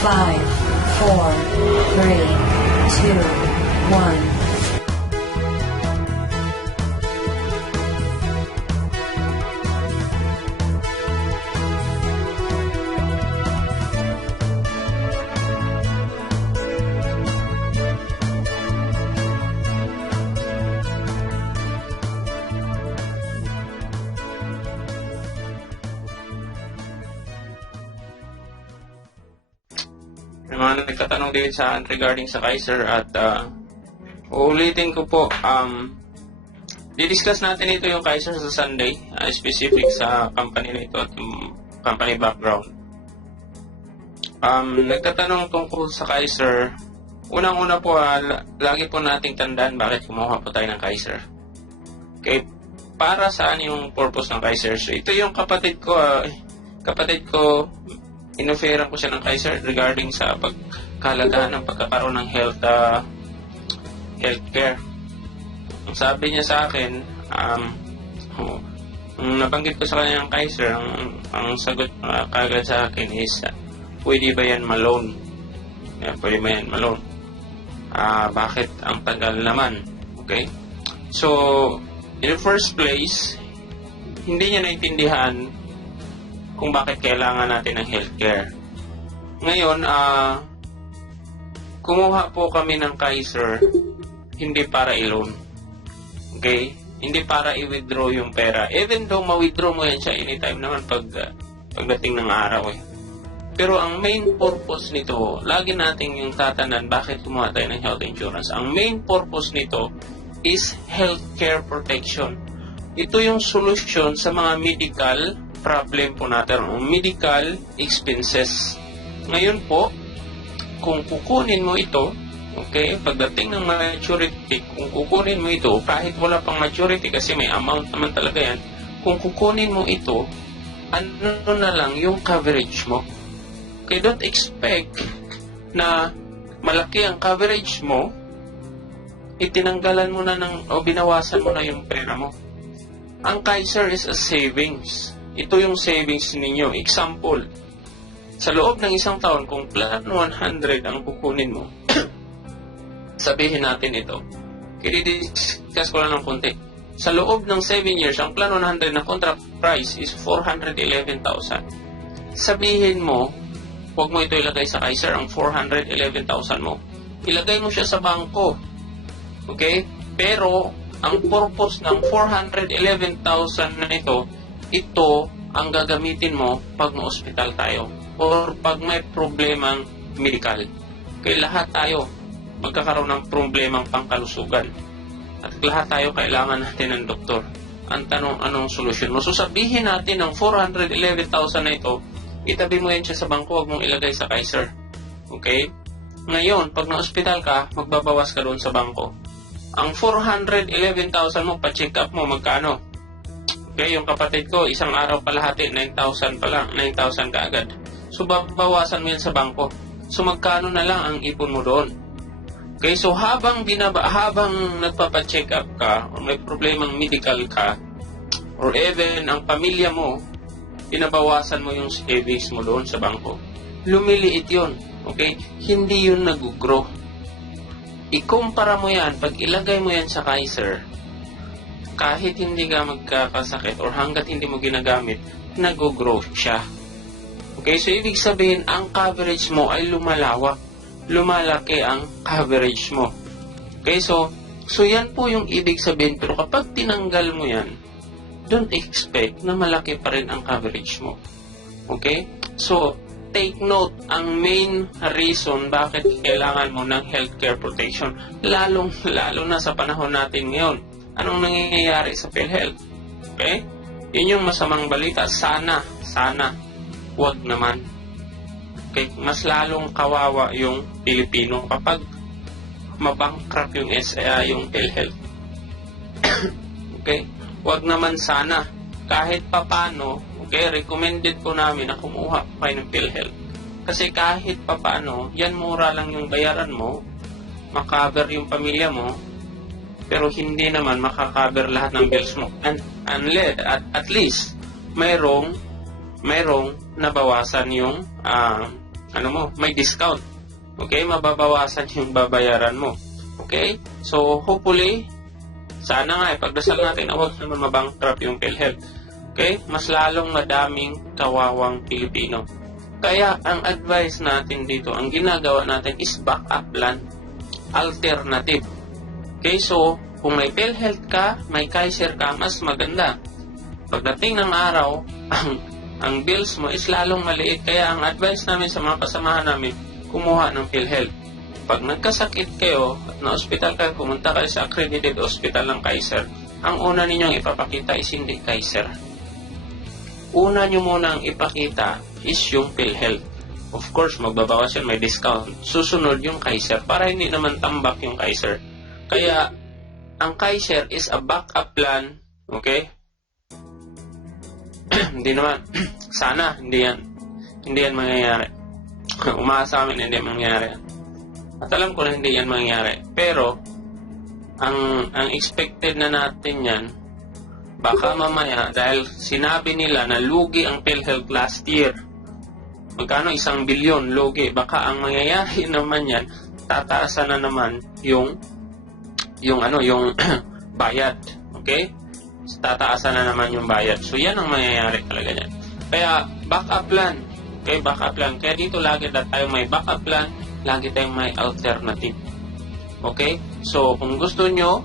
5, 4, 3, 2, 1. May mga nagtatanong din sa akin regarding sa Kaiser at uulitin ko po, didiscuss natin ito yung Kaiser sa Sunday, specific sa company na ito at yung company background. Nagtatanong tungkol sa Kaiser. Unang-una po, lagi po nating tandaan bakit kumuha po tayo ng Kaiser. Okay, para saan yung purpose ng Kaiser? So ito yung kapatid ko, inoferan ko siya ng Kaiser regarding sa pagkalagahan ng pagkakaroon ng healthcare. Ang sabi niya sa akin, nabanggit ko sa kanya ng Kaiser, ang sagot kagad sa akin is, pwede ba yan ma-loan? Pwede ba yan ma-loan? Bakit ang tagal naman? Okay? So, in the first place, hindi niya naintindihan kung bakit kailangan natin ng healthcare. Ngayon, kumuha po kami ng Kaiser hindi para i-loan. Okay? Hindi para i-withdraw yung pera. Even though ma-withdraw mo yan siya anytime naman pagdating ng araw eh. Pero ang main purpose nito, lagi natin yung tatanan bakit kumuha tayo ng health insurance. Ang main purpose nito is healthcare protection. Ito yung solusyon sa mga medical problem po natin, medical expenses. Ngayon po, kung kukunin mo ito, okay, pagdating ng maturity, kung kukunin mo ito, kahit wala pang maturity kasi may amount naman talaga yan, kung kukunin mo ito, ano na lang yung coverage mo. Okay, don't expect na malaki ang coverage mo, itinanggalan mo na o binawasan mo na yung pera mo. Ang Kaiser is a savings. Ito yung savings ninyo. Example, sa loob ng isang taon, kung plan 100 ang kukunin mo, sabihin natin ito. I-discuss ko lang ng konti. Sa loob ng 7 years, ang plan 100 na contract price is 411,000. Sabihin mo, huwag mo ito ilagay sa Kaiser, ang 411,000 mo. Ilagay mo siya sa bangko. Okay? Pero, ang purpose ng 411,000 na ito ang gagamitin mo pag na-hospital tayo or pag may problemang medical. Kaya lahat tayo magkakaroon ng problemang pangkalusugan. At lahat tayo kailangan natin ng doktor. Ang tanong, anong solusyon mo? So sabihin natin ng 411,000 na ito, itabi mo yan siya sa bangko, huwag mong ilagay sa Kaiser. Okay? Ngayon, pag na-hospital ka, magbabawas ka doon sa bangko. Ang 411,000 mo, pa-check up mo, magkano? Okay, yung kapatid ko, isang araw palahati, 9,000 pa lang, 9,000 kaagad. So, babawasan mo yan sa bangko. So, magkano na lang ang ipon mo doon? Okay, so habang nagpapacheck up ka, o may problemang medical ka, or even ang pamilya mo, pinabawasan mo yung savings mo doon sa bangko. Lumiliit yun. Okay? Hindi yun nag-grow. Ikumpara mo yan, pag ilagay mo yan sa Kaiser, kahit hindi ka magkakasakit or hanggat hindi mo ginagamit, nag-grow siya. Okay, so ibig sabihin, ang coverage mo ay lumalawak. Lumalaki ang coverage mo. Okay, so yan po yung ibig sabihin. Pero kapag tinanggal mo yan, don't expect na malaki pa rin ang coverage mo. Okay? So, take note, ang main reason bakit kailangan mo ng healthcare protection, lalo na sa panahon natin ngayon. Anong nangyayari sa PhilHealth? Okay? Yun yung masamang balita. Sana, wag naman. Okay? Mas lalong kawawa yung Pilipino kapag mabankrupt yung yung PhilHealth. Okay? Wag naman sana. Kahit papano, okay, recommended po namin na kumuha kayo ng PhilHealth. Kasi kahit papano, yan mura lang yung bayaran mo, makaver yung pamilya mo, pero hindi naman makakaver lahat ng bills mo. Unless, at least, mayroong nabawasan yung may discount. Okay, mababawasan yung babayaran mo. Okay? So, hopefully, sana nga, pagdasal natin, huwag naman mabankrupt yung PhilHealth. Okay? Mas lalong madaming kawawang Pilipino. Kaya, ang advice natin dito, ang ginagawa natin is backup plan, alternative. Okay? So, kung may PhilHealth ka, may Kaiser ka, mas maganda. Pagdating ng araw, ang bills mo is lalong maliit. Kaya, ang advice namin sa mga kasamahan namin, kumuha ng PhilHealth. Pag nagkasakit kayo at na-hospital kayo, pumunta kayo sa accredited hospital ng Kaiser, ang una ninyong ipapakita is hindi Kaiser. Una nyo munang ipakita is yung PhilHealth. Of course, magbabawas yun, may discount. Susunod yung Kaiser para hindi naman tambak yung Kaiser. Kaya, ang Kaiser is a backup plan, okay? Hindi naman. Sana, hindi yan mangyayari. Umasa kami na hindi mangyayari. At alam ko na hindi yan mangyayari. Pero, ang expected na natin yan, baka mamaya, dahil sinabi nila na lugi ang PhilHealth last year, magkano 1 bilyon lugi, baka ang mangyayari naman yan, tataasan na naman yung bayad. Okay? Tataasan na naman yung bayad. So, yan ang mangyayari talaga yan. Kaya, backup plan. Okay, backup plan. Kaya dito lagi tayong may backup plan, lagi tayong may alternative. Okay? So, kung gusto nyo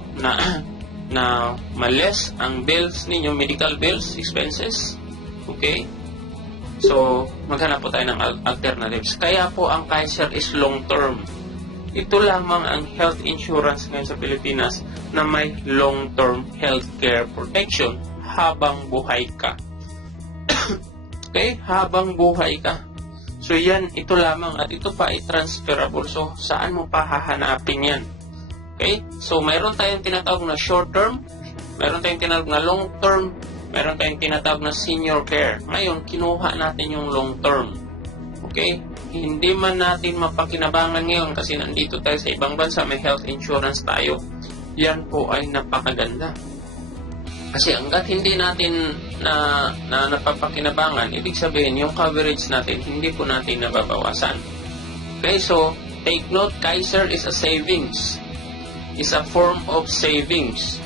na ma-less ang bills ninyo, medical bills, expenses, okay? So, maghanap po tayo ng alternatives. Kaya po ang Kaiser is long term. Ito lamang ang health insurance ngayon sa Pilipinas na may long term healthcare protection habang buhay ka. Okay? Habang buhay ka. So, ito lamang at ito pa ay transferable. So, saan mo pa hahanapin yan? Okay? So, mayroon tayong tinatawag na short term, mayroon tayong tinatawag na long term, mayroon tayong tinatawag na senior care. Ngayon, kinuha natin yung long term. Okay? Hindi man natin mapakinabangan ngayon kasi nandito tayo sa ibang bansa, may health insurance tayo. Yan po ay napakaganda. Kasi hanggat hindi natin na napapakinabangan, ibig sabihin yung coverage natin, hindi po natin nababawasan. Okay, so take note, Kaiser is a savings. Is a form of savings.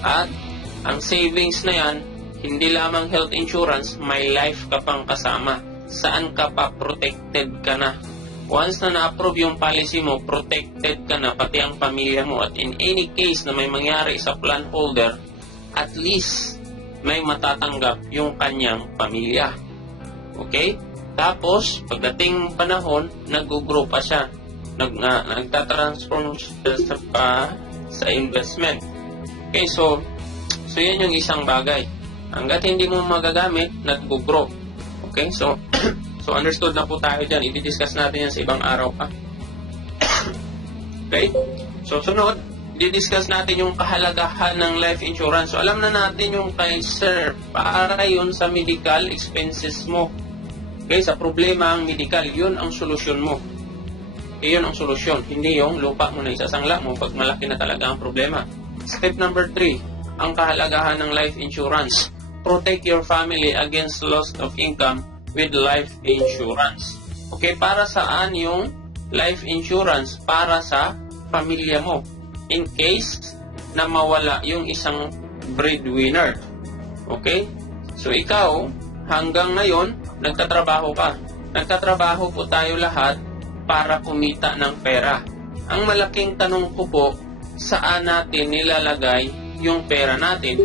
At ang savings na yan, hindi lamang health insurance, may life ka pang kasama. Saan ka pa protected ka na? Once na na-approve yung policy mo, protected ka na, pati ang pamilya mo. At in any case na may mangyari sa plan holder, at least may matatanggap yung kanyang pamilya. Okay? Tapos, pagdating panahon, nag-grow pa siya. Nagtatransform siya sa investment. Okay, so yan yung isang bagay. Hanggat hindi mo magagamit, nag-grow. Okay, so understood na po tayo dyan. I-discuss natin yan sa ibang araw pa. Okay? So, sunod, i-discuss natin yung kahalagahan ng life insurance. So, alam na natin yung Kaiser para yun sa medical expenses mo. Okay, sa problema ang medical, yun ang solusyon mo. Okay, yun ang solusyon. Hindi yung lupa mo na isasangla mo pag malaki na talaga ang problema. Step number 3, ang kahalagahan ng life insurance. Protect your family against loss of income with life insurance. Okay, para saan yung life insurance? Para sa pamilya mo. In case na mawala yung isang breadwinner. Okay? So, ikaw, hanggang ngayon, nagtatrabaho ka. Nagtatrabaho po tayo lahat para kumita ng pera. Ang malaking tanong ko po, saan natin nilalagay yung pera natin?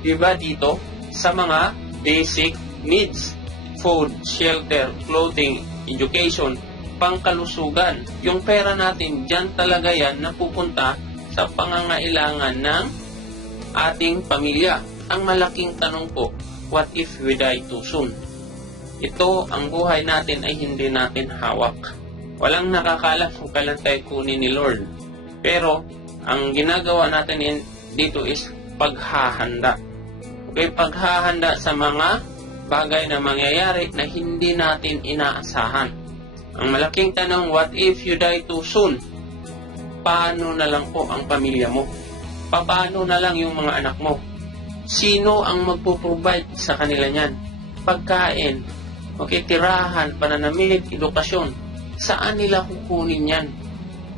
Diba dito? Sa mga basic needs. Food, shelter, clothing, education, pangkalusugan. Yung pera natin, dyan talaga yan napupunta sa pangangailangan ng ating pamilya. Ang malaking tanong po, what if we die too soon? Ito, ang buhay natin ay hindi natin hawak. Walang nakakala kung kailan tayo kunin ni Lord. Pero, ang ginagawa natin dito is paghahanda. Okay, paghahanda sa mga bagay na mangyayari na hindi natin inaasahan. Ang malaking tanong, what if you die too soon? Paano na lang po ang pamilya mo? Paano na lang yung mga anak mo? Sino ang magpo-provide sa kanila niyan? Pagkain, Okay, tirahan, pananamit, edukasyon. Saan nila kukunin yan?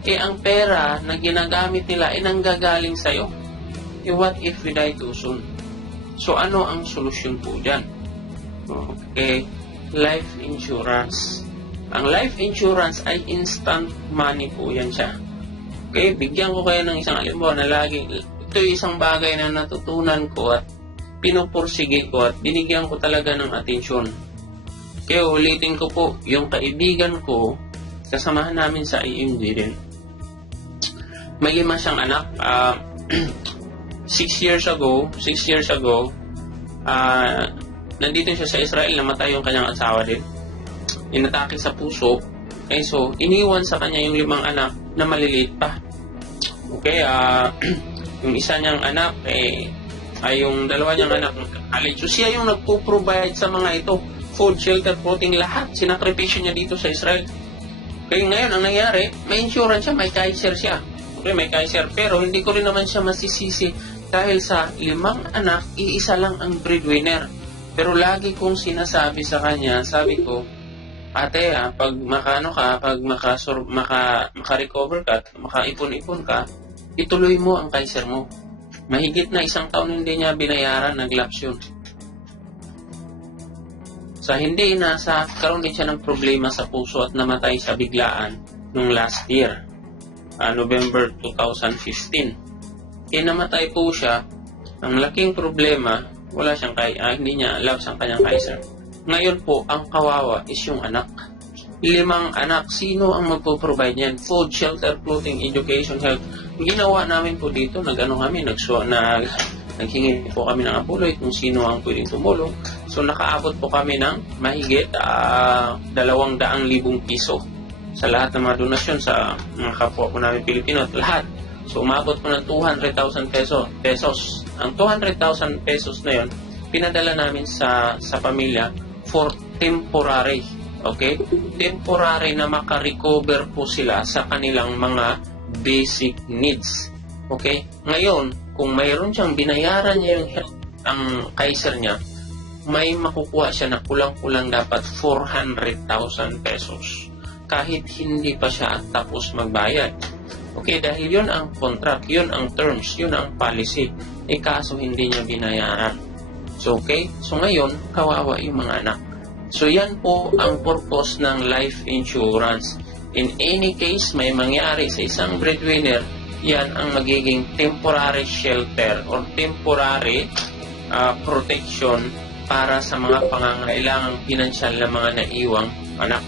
Ang pera na ginagamit nila ay nanggagaling sa'yo. What if we die too soon? So, ano ang solusyon po dyan? Okay, life insurance. Ang life insurance ay instant money po yan siya. Okay, bigyan ko kayo ng isang halimbawa na lagi, ito yung isang bagay na natutunan ko at pinupursige ko at binigyan ko talaga ng atensyon. Kaya ulitin ko po, yung kaibigan ko, kasamahan namin sa IMD din. May 5 siyang anak. 6 years ago, nandito siya sa Israel, namatay yung kanyang asawa din. Inatake sa puso. Okay, so, iniwan sa kanya yung 5 anak na maliliit pa. Okay, yung isa niyang anak, ay yung 2 niyang anak college. So, siya yung nagpo-provide sa mga ito. Food, shelter, clothing, lahat. Sinakripisyo niya dito sa Israel. Okay, ngayon, ang nangyari, may insurance siya, may Kaiser siya. Okay, may Kaiser. Pero, hindi ko rin naman siya masisisi dahil sa 5 anak, iisa lang ang breadwinner. Pero, lagi kong sinasabi sa kanya, sabi ko, ate, pag maka-recover ka, makaipon-ipon ka, ituloy mo ang Kaiser mo. Mahigit na 1 taon hindi niya binayaran, nag-lapse yun. Sa karoon din siya ng problema sa puso at namatay sa biglaan nung last year, November 2015. Namatay po siya, ang laking problema, wala siyang hindi niya lapse ang kanyang Kaiser. Ngayon po, ang kawawa is yung anak. 5 anak, sino ang magpo-provide niyan? Food, shelter, clothing, education, health. Ginawa namin po dito, naghingi po kami ng apuloy kung sino ang pwedeng tumulong. So, nakaabot po kami ng mahigit 200,000 piso sa lahat ng mga donasyon sa mga kapwa po namin Pilipino at lahat. So, umabot po ng 200,000 pesos. Ang 200,000 pesos na yon, pinadala namin sa pamilya for temporary. Okay? Temporary na makarecover po sila sa kanilang mga basic needs. Okay? Ngayon, kung mayroon siyang binayaran niya ang Kaiser niya, may makukuha siya na kulang-kulang dapat 400,000 pesos. Kahit hindi pa siya tapos magbayad. Okay, dahil yun ang contract, yun ang terms, yun ang policy. Kaso hindi niya binayaran. So, okay? So, ngayon, kawawa yung mga anak. So, yan po ang purpose ng life insurance. In any case, may mangyari sa isang breadwinner, yan ang magiging temporary shelter or temporary protection para sa mga pangangailangang pinansyal na mga naiwang anak.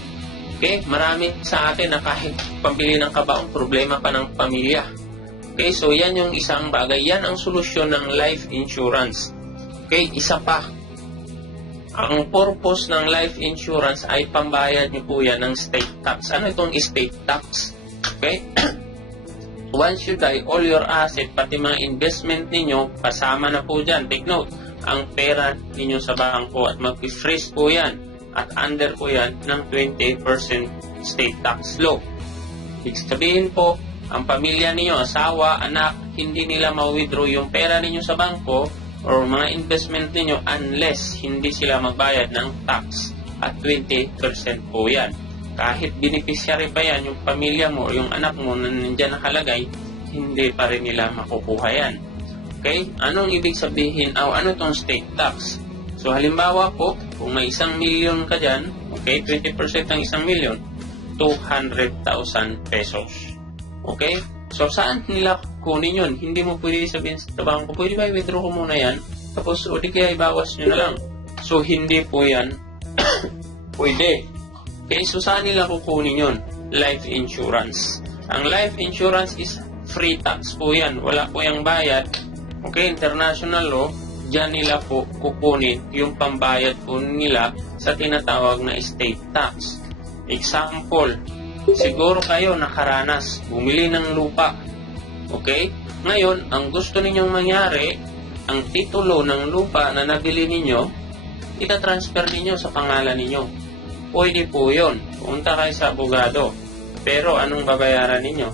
Okay? Marami sa atin na kahit pambili ng kabaong problema pa ng pamilya. Okay? So, yan yung isang bagay. Yan ang solusyon ng life insurance. Okay, isa pa. Ang purpose ng life insurance ay pambayad niyo po yan ng state tax. Ano itong state tax? Okay? Once you die, all your asset, pati mga investment ninyo, kasama na po dyan. Take note, ang pera ninyo sa bangko at mag-freeze po yan at under po yan ng 20% state tax law. Ibig sabihin po, ang pamilya ninyo, asawa, anak, hindi nila ma-withdraw yung pera ninyo sa bangko or mga investment ninyo unless hindi sila magbayad ng tax at 20% po yan. Kahit beneficiary pa yan, yung pamilya mo o yung anak mo na nandyan nakalagay, hindi pa rin nila makukuha yan. Okay? Anong ibig sabihin? Ano itong state tax? So halimbawa po, kung may 1 million ka dyan, okay, 20% ng 1 million, 200,000 pesos. Okay? So, saan nila kunin yun? Hindi mo pwede sabihin sa bangko, pwede ba i-withdraw ko muna yan? Tapos, o di kaya ibawas nyo na lang. So, hindi po yan pwede. Okay, so saan nila kukunin yun? Life insurance. Ang life insurance is free tax po yan. Wala po yung bayad. Okay, international law, dyan nila po kukunin yung pambayad po nila sa tinatawag na estate tax. Example, siguro kayo nakaranas, bumili ng lupa. Okay? Ngayon, ang gusto ninyong mangyari, ang titulo ng lupa na nabili ninyo, itatransfer ninyo sa pangalan ninyo. Pwede po yun. Punta kayo sa abogado. Pero anong babayaran ninyo?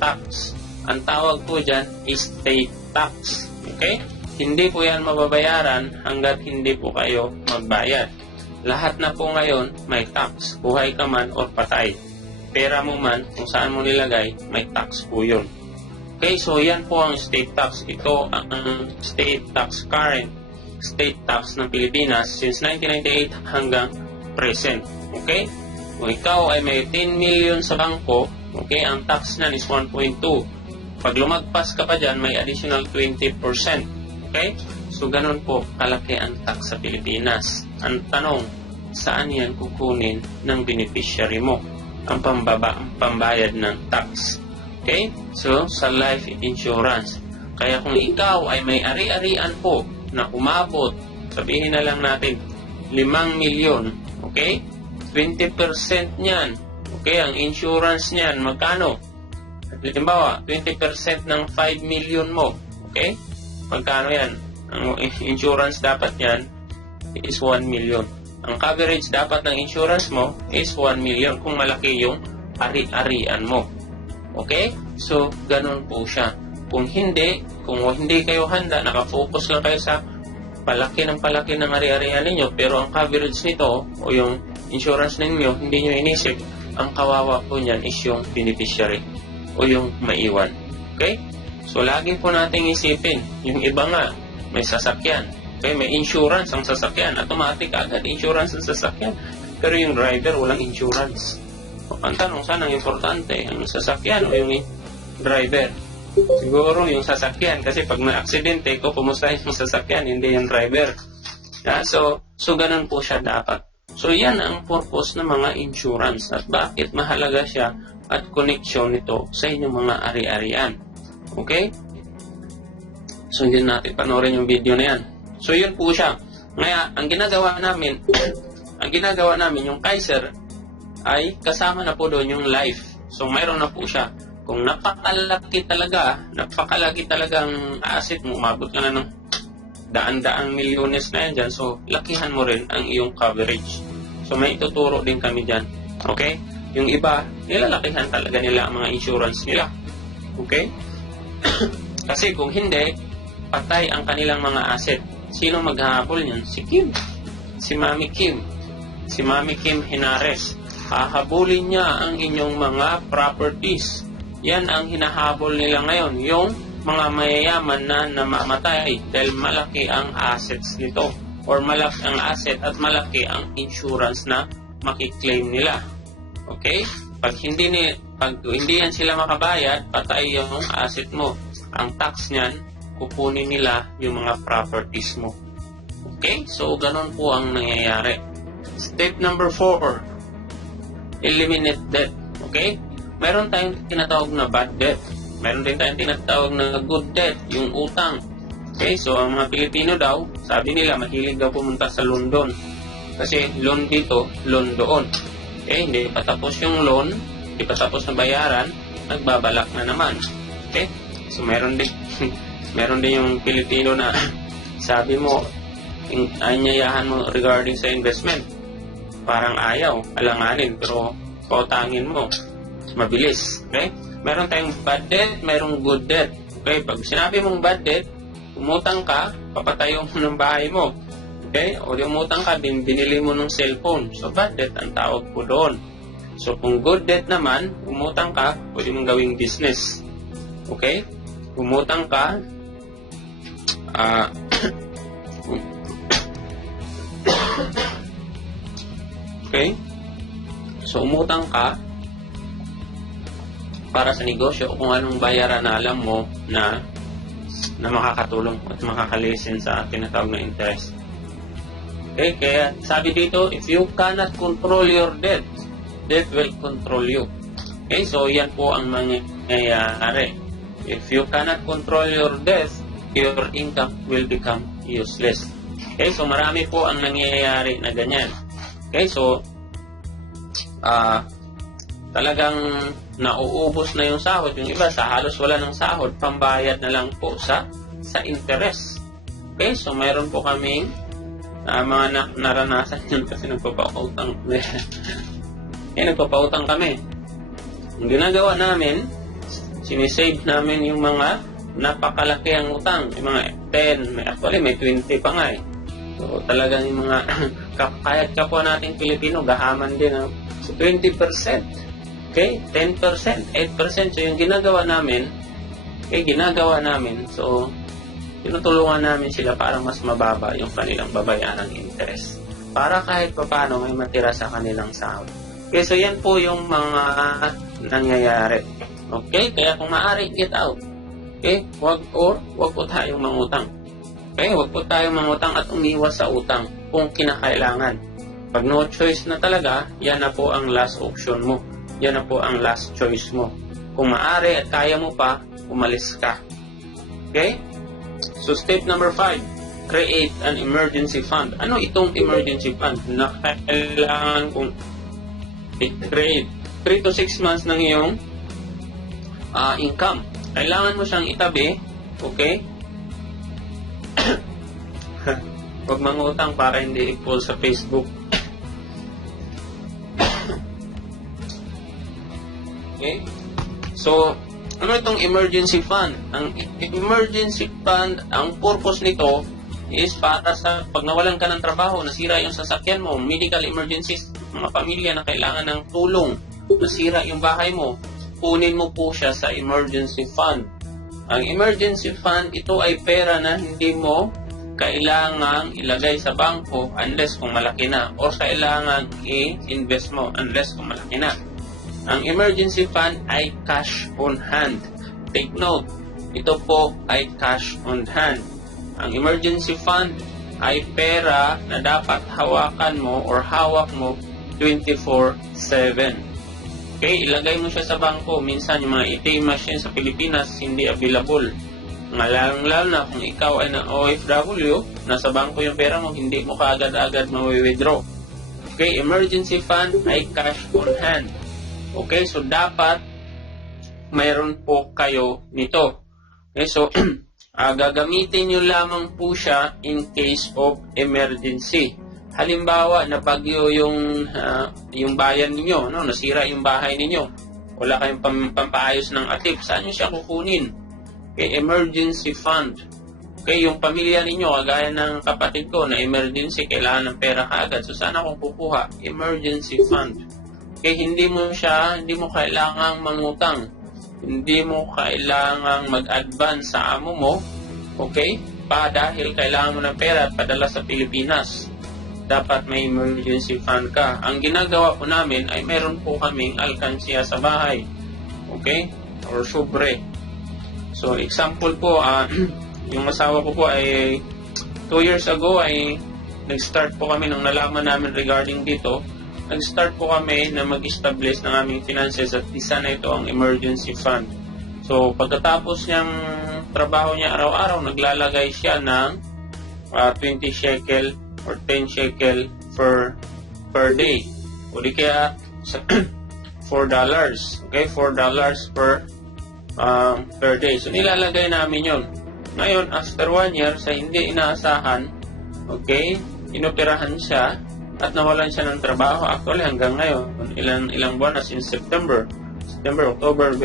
Tax. Ang tawag po dyan, estate tax. Okay? Hindi po yan mababayaran hanggat hindi po kayo magbayad. lahat na po ngayon may tax. Buhay ka man or patay. Pera mo man, kung saan mo nilagay, may tax po yun. Okay, so yan po ang state tax. Ito ang state tax, current state tax ng Pilipinas since 1998 hanggang present. Okay? Kung ikaw ay may 10 million sa bangko, okay, ang tax na is 1.2. Pag lumagpas ka pa dyan, may additional 20%. Okay? So, ganun po kalaki ang tax sa Pilipinas. Ang tanong, saan yan kukunin ng beneficiary mo? Ang pambayad ng tax. Okay? So, sa life insurance. Kaya kung ikaw ay may ari-arian po na umabot, sabihin na lang natin, 5 milyon, okay? 20% niyan, okay? Ang insurance niyan, magkano? Halimbawa, 20% ng 5 million mo, okay? Magkano yan? Ang insurance dapat niyan is 1 million. Ang coverage dapat ng insurance mo is 1 million kung malaki yung ari-arian mo. Okay? So, ganun po siya. Kung hindi kayo handa, nakafocus lang kayo sa palaki ng ari-arian ninyo, pero ang coverage nito o yung insurance ninyo, hindi nyo inisip, ang kawawa po niyan is yung beneficiary o yung maiwan. Okay? So, lagi po nating isipin, yung iba nga, may sasakyan. Okay? May insurance ang sasakyan. Automatic agad insurance ang sasakyan. Pero yung driver, walang insurance. Ang tanong, saan ang importante? Ang sasakyan o yung driver? Siguro yung sasakyan. Kasi pag may aksidente ko, pumusta yung sasakyan, hindi yung driver. Yeah, so ganun po siya dapat. So, yan ang purpose ng mga insurance. At bakit mahalaga siya at connection nito sa inyong mga ari-arian. Okay? So, hindi natin panoorin yung video na yan. So, yun po siya. Ngayon, ang ginagawa namin, yung Kaiser, ay kasama na po doon yung life. So, mayroon na po siya. Kung napakalaki talagang asset mo, umabot ka na ng daan-daang milyones na yan dyan, so, lakihan mo rin ang iyong coverage. So, may ituturo din kami dyan. Okay? Yung iba, nilalakihan talaga nila ang mga insurance nila. Okay? Kasi kung hindi, patay ang kanilang mga asset. Sino maghahabol niyan? Si Kim. Si Mami Kim. Si Mami Kim Henares. Hahabulin niya ang inyong mga properties. Yan ang hinahabol nila ngayon. Yung mga mayayaman na namamatay dahil malaki ang assets nito. Or malaki ang asset at malaki ang insurance na makiklaim nila. Okay? Pag hindi yan sila makabayad, patay yung asset mo. Ang tax niyan, kukunin nila yung mga properties mo. Okay? So, ganun po ang nangyayari. Step number 4. Eliminate debt. Okay? Meron tayong tinatawag na bad debt. Meron din tayong tinatawag na good debt, yung utang. Okay? So, ang mga Pilipino daw, sabi nila, mahilig daw pumunta sa London. Kasi loan dito, loan doon. Okay? Hindi pa tapos yung loan, hindi pa tapos na bayaran, nagbabalak na naman. Okay? So, meron din yung Pilipino na sabi mo, anyayahan mo regarding sa investment. Parang ayaw, alanganin, pero pautangin mo. Mabilis. Okay? Meron tayong bad debt, merong good debt. Okay? Pag sinabi mong bad debt, umutang ka, papatayo mo ng bahay mo. Okay? O umutang ka, binili mo ng cellphone. So, bad debt ang tawag po doon. So, kung good debt naman, umutang ka, pwede mong gawing business. Okay? Umutang ka, okay? So, umutang ka para sa negosyo o kung anong bayaran na alam mo na makakatulong at makakalisin sa tinatawag na interest. Okay? Kaya sabi dito, if you cannot control your debt, debt will control you. Okay? So, yan po ang mangyayari. If you cannot control your debt, your income will become useless. Okay? So, marami po ang nangyayari na ganyan. Okay? So, talagang nauubos na yung sahod. Yung iba, sa halos wala ng sahod, pambayad na lang po sa interest. Okay? So, mayroon po kaming mga naranasan yun kasi nagpapautang. Nagpapautang kami. Ang ginagawa namin, sinisave namin yung mga napakalaki ang utang. Yung mga 10, actually may 20 pa nga eh. So, talagang yung mga kahit kapwa nating Pilipino, gahaman din. So, 20%. Okay? 10%, 8%. So, yung ginagawa namin, so, tinutulungan namin sila para mas mababa yung kanilang babayarang interest. Para kahit paano may matira sa kanilang sahod. Okay, so yan po yung mga nangyayari. Okay, kaya kung maaari, get out. Okay, wag po tayong mangutang. Okay, wag po tayong mangutang at umiwas sa utang kung kinakailangan. Pag no choice na talaga, yan na po ang last option mo. Yan na po ang last choice mo. Kung maaari at kaya mo pa, umalis ka. Okay? So, step number 5, create an emergency fund. Ano itong emergency fund na kailangan kong i-create? 3 to 6 months ng iyong income. Kailangan mo siyang itabi. Okay? Huwag mangutang para hindi i-pull sa Facebook. Okay? So, ano itong emergency fund? Ang emergency fund, ang purpose nito is para sa pag nawalan ka ng trabaho, nasira yung sasakyan mo, medical emergencies, mga pamilya na kailangan ng tulong, nasira yung bahay mo, kunin mo po siya sa emergency fund. Ang emergency fund, ito ay pera na hindi mo kailangang ilagay sa bangko unless kung malaki na, o kailangang i-invest mo unless kung malaki na. Ang emergency fund ay cash on hand. Take note, ito po ay cash on hand. Ang emergency fund ay pera na dapat hawakan mo or hawak mo 24/7. Okay, ilagay mo siya sa bangko. Minsan yung mga ATM machine sa Pilipinas hindi available. Lalo na kung ikaw ay na OFW, nasa bangko yung pera mo, hindi mo kaagad-agad ma-withdraw. Okay, emergency fund ay cash on hand. Okay, so dapat mayroon po kayo nito. Okay, so gagamitin nyo lamang po siya in case of emergency. Halimbawa, napagyo yung bayan ninyo, no? Nasira yung bahay ninyo. Wala kayong pampaayos ng atip. Saan nyo siya kukunin? Okay, emergency fund. Okay, yung pamilya ninyo, kagaya ng kapatid ko na emergency, kailangan ng pera kaagad. So, saan ako kukuha? Emergency fund. Okay, hindi mo kailangang mangutang. Hindi mo kailangang mag-advance sa amo mo. Okay? Dahil kailangan mo ng pera at padala sa Pilipinas. Dapat may emergency fund ka. Ang ginagawa po namin ay meron po kaming alkansya sa bahay. Okay? Or sobre. So, example po, yung asawa ko po ay 2 years ago ay nag-start po kami nung nalaman namin regarding dito. Nag-start po kami na mag-establish ng aming finances at isa na ito ang emergency fund. So, pagkatapos niyang trabaho niya araw-araw, naglalagay siya ng 20 shekel or 10 shekel per day. O di kaya $4. Okay, $4 per day. So, nilalagay namin yun. Ngayon, after 1 year, sa hindi inaasahan, okay, inoperahan siya, at nawalan siya ng trabaho. Actually, hanggang ngayon, ilang buwan na since September, October,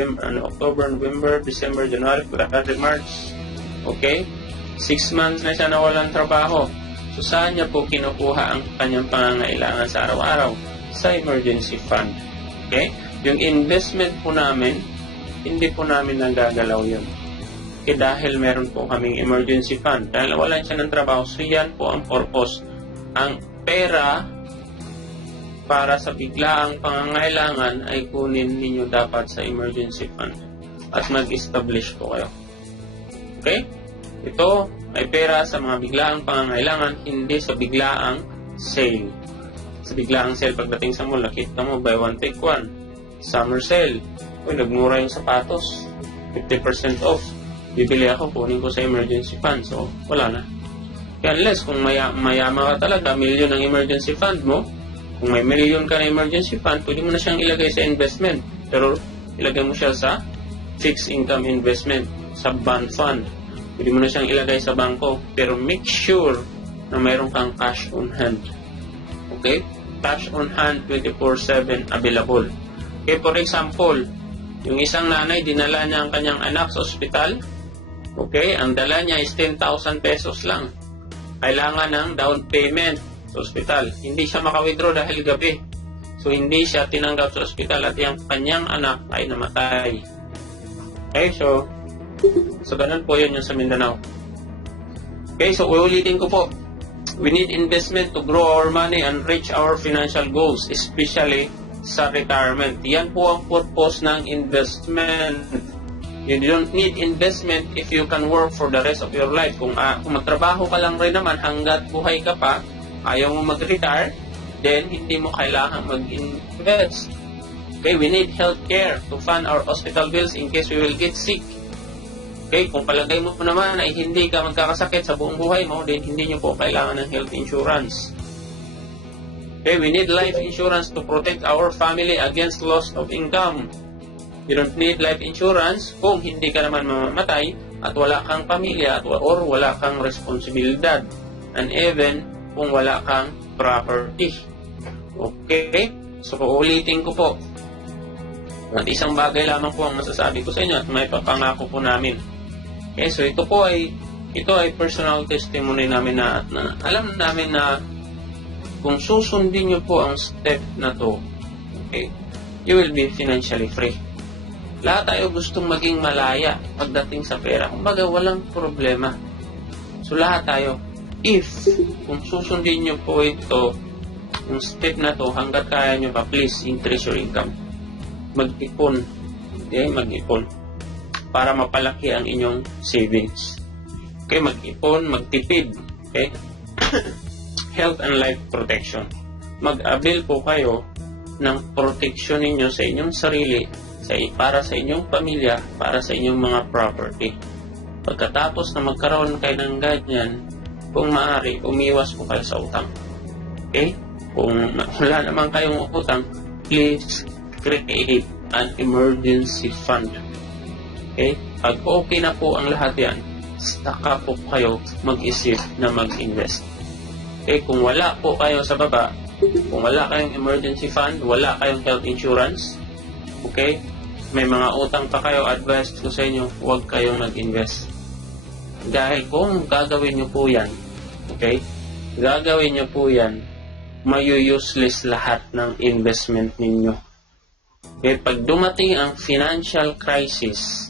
November, December, January, February, March. Okay? 6 months na siya nawalan ng trabaho. So, saan niya po kinukuha ang kanyang pangangailangan sa araw-araw? Sa emergency fund. Okay? Yung investment po namin, hindi po namin nagagalaw yun. Okay, dahil meron po kaming emergency fund. Dahil nawalan siya ng trabaho, so yan po ang purpose. Ang pera para sa biglaang pangangailangan ay kunin ninyo dapat sa emergency fund at mag-establish po kayo. Okay? Ito ay pera sa mga biglaang pangangailangan, hindi sa biglaang sale. Sa biglaang sale, pagdating sa mall, nakita mo, buy one take one. Summer sale. Uy, nagmura yung sapatos. 50% off. Bibili ako, kunin ko sa emergency fund. So, wala na. Kaya unless kung mayama ka talaga, milyon ang emergency fund mo, kung may milyon ka na emergency fund, pwede mo na siyang ilagay sa investment. Pero ilagay mo siya sa fixed income investment, sa bond fund. Pwede mo na siyang ilagay sa bangko. Pero make sure na mayroon kang cash on hand. Okay? Cash on hand 24/7 available. Okay, for example, yung isang nanay, dinala niya ang kanyang anak sa ospital. Okay, ang dala niya is 10,000 pesos lang. Kailangan ng down payment sa ospital. Hindi siya maka-withdraw dahil gabi. So, hindi siya tinanggap sa ospital at yung kanyang anak ay namatay. Okay, so ganun po yun yung sa Mindanao. Okay, so uulitin ko po. We need investment to grow our money and reach our financial goals, especially sa retirement. Yan po ang purpose ng investment. You don't need investment if you can work for the rest of your life. Kung magtrabaho ka lang rin naman hanggat buhay ka pa, ayaw mo mag-retire, then hindi mo kailangan mag-invest. Okay, we need healthcare to fund our hospital bills in case we will get sick. Okay, kung palagay mo naman ay hindi ka magkakasakit sa buong buhay mo, then hindi nyo po kailangan ng health insurance. Okay, we need life insurance to protect our family against loss of income. You don't need life insurance kung hindi ka naman mamamatay at wala kang pamilya or wala kang responsibilidad. And even kung wala kang property. Okay? So, uulitin ko po. At isang bagay lamang po ang masasabi ko sa inyo at may papangako po namin. Okay, so ito ay personal testimony namin na alam namin na kung susundin nyo po ang step na to, okay, you will be financially free. Lahat tayo gustong maging malaya pagdating sa pera. Kumbaga, walang problema. So, lahat tayo, kung susundin nyo po ito, yung step na to, hanggat kaya nyo pa, please increase your income. Mag-ipon. Okay, mag-ipon. Para mapalaki ang inyong savings. Okay, mag-ipon, magtipid. Okay? Health and life protection. Mag-avail po kayo ng protection ninyo sa inyong sarili, para sa inyong pamilya, para sa inyong mga property. Pagkatapos na magkaroon kayo ng ganyan, kung maaari, umiwas po kayo sa utang. Okay? Kung wala naman kayong utang, please create an emergency fund. Okay? Pag okay na po ang lahat yan, saka po kayo mag-isip na mag-invest. Okay? Kung wala po kayo sa baba, kung wala kayong emergency fund, wala kayong health insurance, okay? May mga utang pa kayo, advice ko sa inyo, huwag kayong mag-invest. Dahil kung gagawin nyo po yan, okay? Gagawin nyo po yan, mayu-useless lahat ng investment ninyo. Okay? Pag dumating ang financial crisis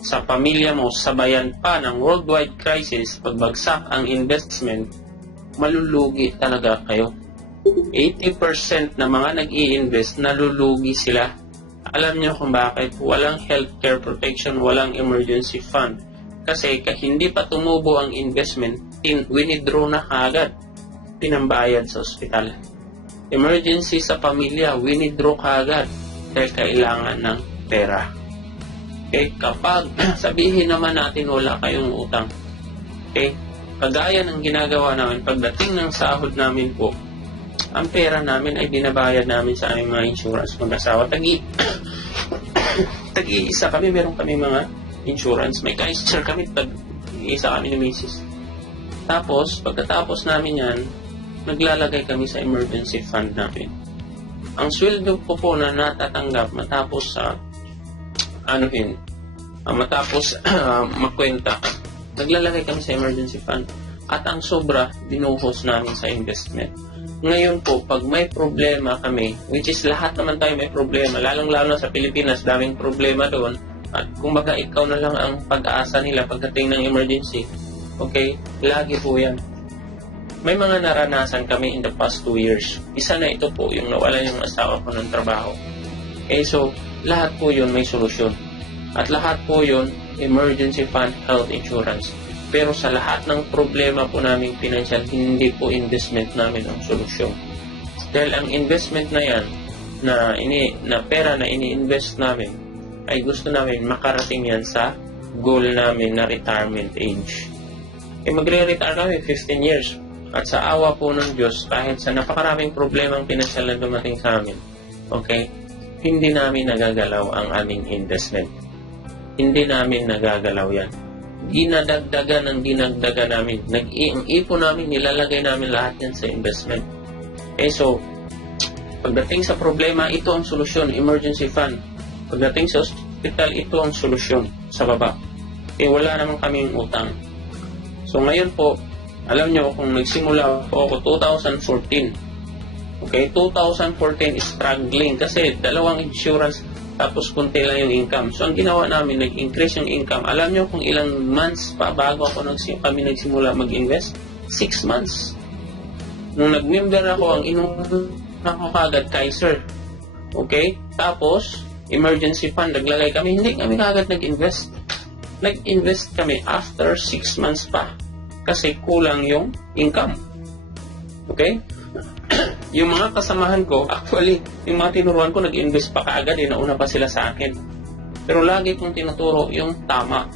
sa pamilya mo, sabayan pa ng worldwide crisis, pagbagsak ang investment, malulugi talaga kayo. 80% na mga nag-i-invest, nalulugi sila. Alam niyo kung bakit? Walang healthcare protection, walang emergency fund. Kasi hindi pa tumubo ang investment, winidraw na kagad, pinambayad sa ospital. Emergency sa pamilya, winidraw kagad dahil kailangan ng pera. Okay? Kapag sabihin naman natin wala kayong utang, okay? Kagaya ng ginagawa namin, pagdating ng sahod namin po, ang pera namin ay binabayad namin sa aming mga insurance mag-asawa. Tag-iisa kami, meron kami mga insurance. May ka-insure kami, tag-iisa kami ni Mrs. Tapos, pagkatapos namin yan, naglalagay kami sa emergency fund namin. Ang sweldo ko po na natatanggap matapos sa makwenta, naglalagay kami sa emergency fund. At ang sobra, binuhos namin sa investment. Ngayon po, pag may problema kami, which is lahat naman tayo may problema, lalong-lalo sa Pilipinas, daming problema doon, at kumbaga ikaw na lang ang pag-aasa nila pagdating ng emergency, okay, lagi po yan. May mga naranasan kami in the past 2 years. Isa na ito po, yung nawalan yung asawa ko ng trabaho. Okay, so, lahat po yun may solusyon. At lahat po yun, emergency fund, health insurance. Pero sa lahat ng problema po namin financial, hindi po investment namin ang solusyon. Dahil ang investment na yan, na pera na ini-invest namin, ay gusto namin makarating yan sa goal namin na retirement age. Magre-retire kami 15 years. At sa awa po ng Diyos, kahit sa napakaraming problemang financial na dumating sa amin, okay, hindi namin nagagalaw ang aming investment. Hindi namin nagagalaw yan. Dinadagdagan namin. Ang ipon namin, nilalagay namin lahat yan sa investment. Okay, so, pagdating sa problema, ito ang solusyon, emergency fund. Pagdating sa hospital, ito ang solusyon sa baba. Okay, wala naman kaming utang. So, ngayon po, Alam nyo, kung nagsimula po ako 2014, okay, 2014 is struggling kasi dalawang insurance tapos kunti lang yung income. So, ang ginawa namin, nag-increase yung income. Alam nyo kung ilang months pa bago kami nagsimula mag-invest? 6 months. Nung nag-member ako, ang inuuna ko kagad Kaiser. Okay? Tapos, emergency fund, naglagay kami. Hindi kami kagad nag-invest. Nag-invest kami after 6 months pa. Kasi kulang yung income. Okay? Yung mga kasamahan ko, actually, yung mga tinuruan ko, nag-invest pa kaagad, nauna pa sila sa akin. Pero lagi kong tinuturo yung tama.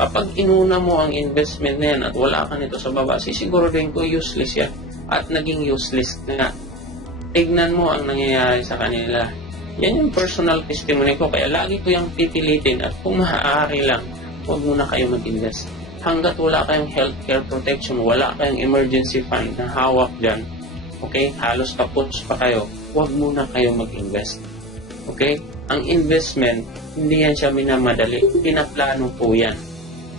Kapag inuna mo ang investment na yan at wala ka nito sa baba, sisiguro din ko useless yan. At naging useless na. Tignan mo ang nangyayari sa kanila. Yan yung personal testimony ko, kaya lagi ko yung pipilitin at kung maaari lang, huwag muna kayo mag-invest. Hanggat wala kayong healthcare protection, wala kayong emergency fund na hawak dyan, okay, halos kapos pa kayo, huwag muna kayo mag-invest. Okay? Ang investment, hindi yan siya minamadali. Pinaplano po yan.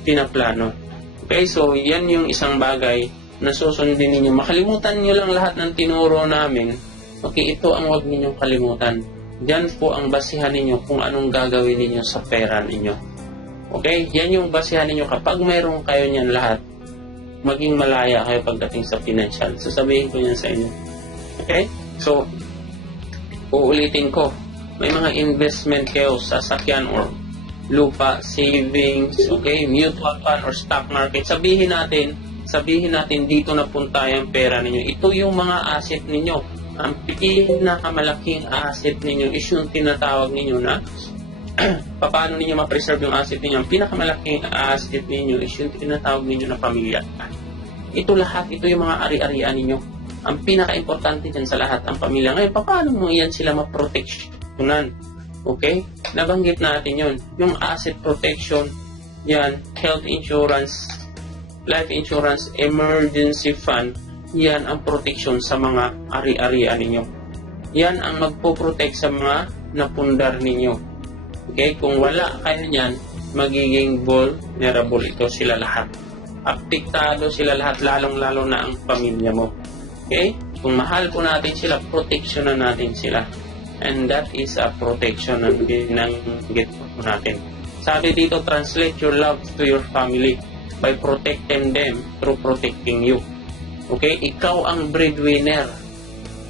Pinaplano. Okay, so yan yung isang bagay na susundin ninyo. Makalimutan nyo lang lahat ng tinuro namin. Okay, ito ang huwag ninyong kalimutan. Yan po ang basihan ninyo kung anong gagawin ninyo sa pera ninyo. Okay? Yan yung basihan ninyo. Kapag mayroon kayo niyan lahat, maging malaya kayo pagdating sa financial. Sasabihin ko yan sa inyo. Okay? So, uulitin ko. May mga investment kayo sa sasakyan or lupa, savings, okay, mutual fund or stock market. Sabihin natin dito na punta yung pera ninyo. Ito yung mga asset ninyo. Ang pinakamalaking asset ninyo is yung tinatawag ninyo na paano ninyo ma-preserve yung asset ninyo. Ang pinakamalaking asset ninyo is yung tinatawag ninyo na pamilya. Ito lahat, ito yung mga ari-arian ninyo. Ang pinaka-importante dyan sa lahat, ang pamilya. Ngayon, paano mo yan sila ma-protectionan? Okay? Nabanggit natin yun. Yung asset protection, yan, health insurance, life insurance, emergency fund, yan ang protection sa mga ari-arian ninyo. Yan ang magpo-protect sa mga napundar ninyo. Okay? Kung wala kayo niyan, magiging vulnerable ito sila lahat. Apektado sila lahat, lalong-lalo na ang pamilya mo. Okay? Kung mahal po natin sila, protectionan natin sila. And that is a protection na binanggit po natin. Sabi dito, translate your love to your family by protecting them through protecting you. Okay? Ikaw ang breadwinner.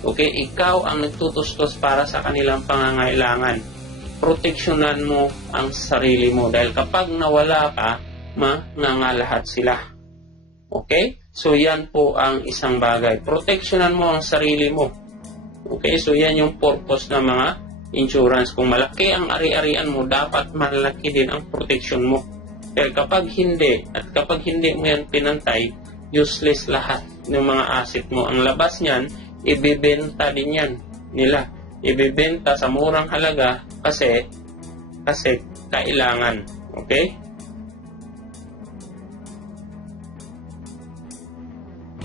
Okay? Ikaw ang nagtutustos para sa kanilang pangangailangan. Proteksyonan mo ang sarili mo. Dahil kapag nawala ka, mangangalahat sila. Okay? So, yan po ang isang bagay. Proteksyonan mo ang sarili mo. Okay? So, yan yung purpose ng mga insurance. Kung malaki ang ari-arian mo, dapat malaki din ang protection mo. Dahil kapag hindi, at kapag hindi mo yan pinantay, useless lahat ng mga asset mo. Ang labas niyan, ibibenta din yan nila. Ibibenta sa murang halaga kasi kailangan. Okay?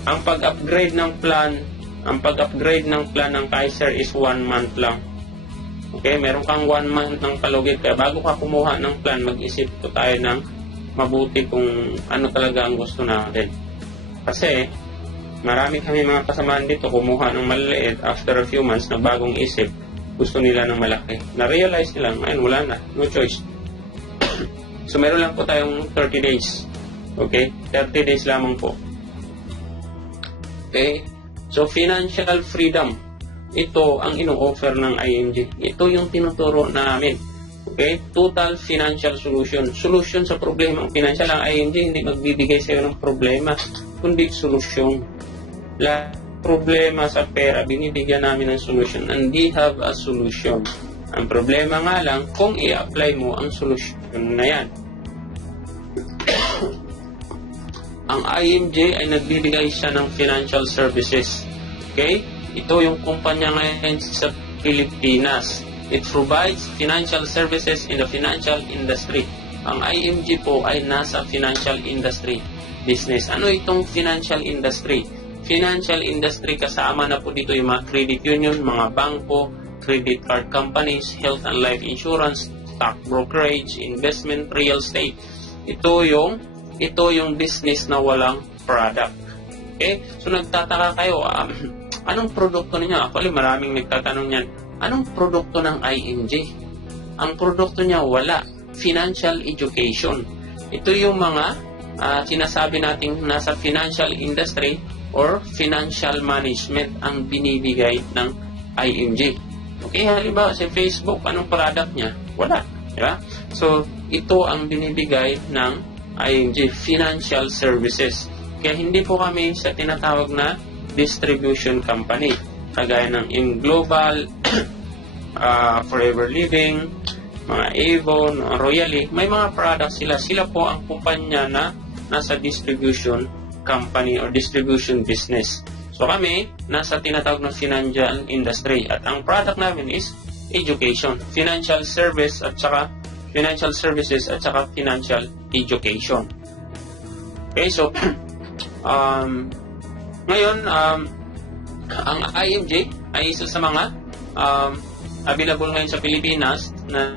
Ang pag-upgrade ng plan ng Kaiser is 1 month lang. Okay, meron kang 1 month ng palugit. Kaya bago ka kumuha ng plan, mag-isip po tayo ng mabuti kung ano talaga ang gusto natin. Kasi marami kami mga kasamahan dito kumuha ng maliit after a few months na bagong isip, gusto nila ng malaki. Na-realize nila, ayun, wala na, no choice. So meron lang po tayong 30 days. Okay? 30 days lamang po. Okay? So financial freedom, ito ang ino-offer ng IMG. Ito yung tinuturo namin. Okay? Total financial solution. Solution sa problema ng financial. Ang IMG hindi magbibigay sa iyo ng problema, kundi solusyon. Problema sa pera, binibigyan namin ng solution. And we have a solution. Ang problema nga lang, kung i-apply mo ang solution na yan. Ang IMJ ay nagbibigay siya ng financial services. Okay? Ito yung kumpanya ngayon sa Pilipinas. It provides financial services in the financial industry. Ang IMG po ay nasa financial industry business. Ano itong financial industry? Financial industry, kasama na po dito yung mga credit union, mga bangko, credit card companies, health and life insurance, stock brokerage, investment, real estate. Ito yung business na walang product. Okay? So nagtataka kayo, anong produkto ninyo? Actually, maraming nagtatanong yan. Anong produkto ng IMG? Ang produkto niya, wala. Financial education. Ito yung mga sinasabi nating nasa financial industry or financial management ang binibigay ng IMG. Okay, halimbawa si Facebook, anong product niya? Wala. Diba? So, ito ang binibigay ng IMG, financial services. Kaya hindi po kami sa tinatawag na distribution company. Kagaya ng Global, Forever Living, mga Avon, Royale, may mga products sila. Sila po ang kumpanya na nasa distribution company or distribution business. So kami, nasa tinatawag na financial industry. At ang product namin is education, financial services at saka financial education. Okay, so ngayon, ang IMG ay isa sa mga available ngayon sa Pilipinas na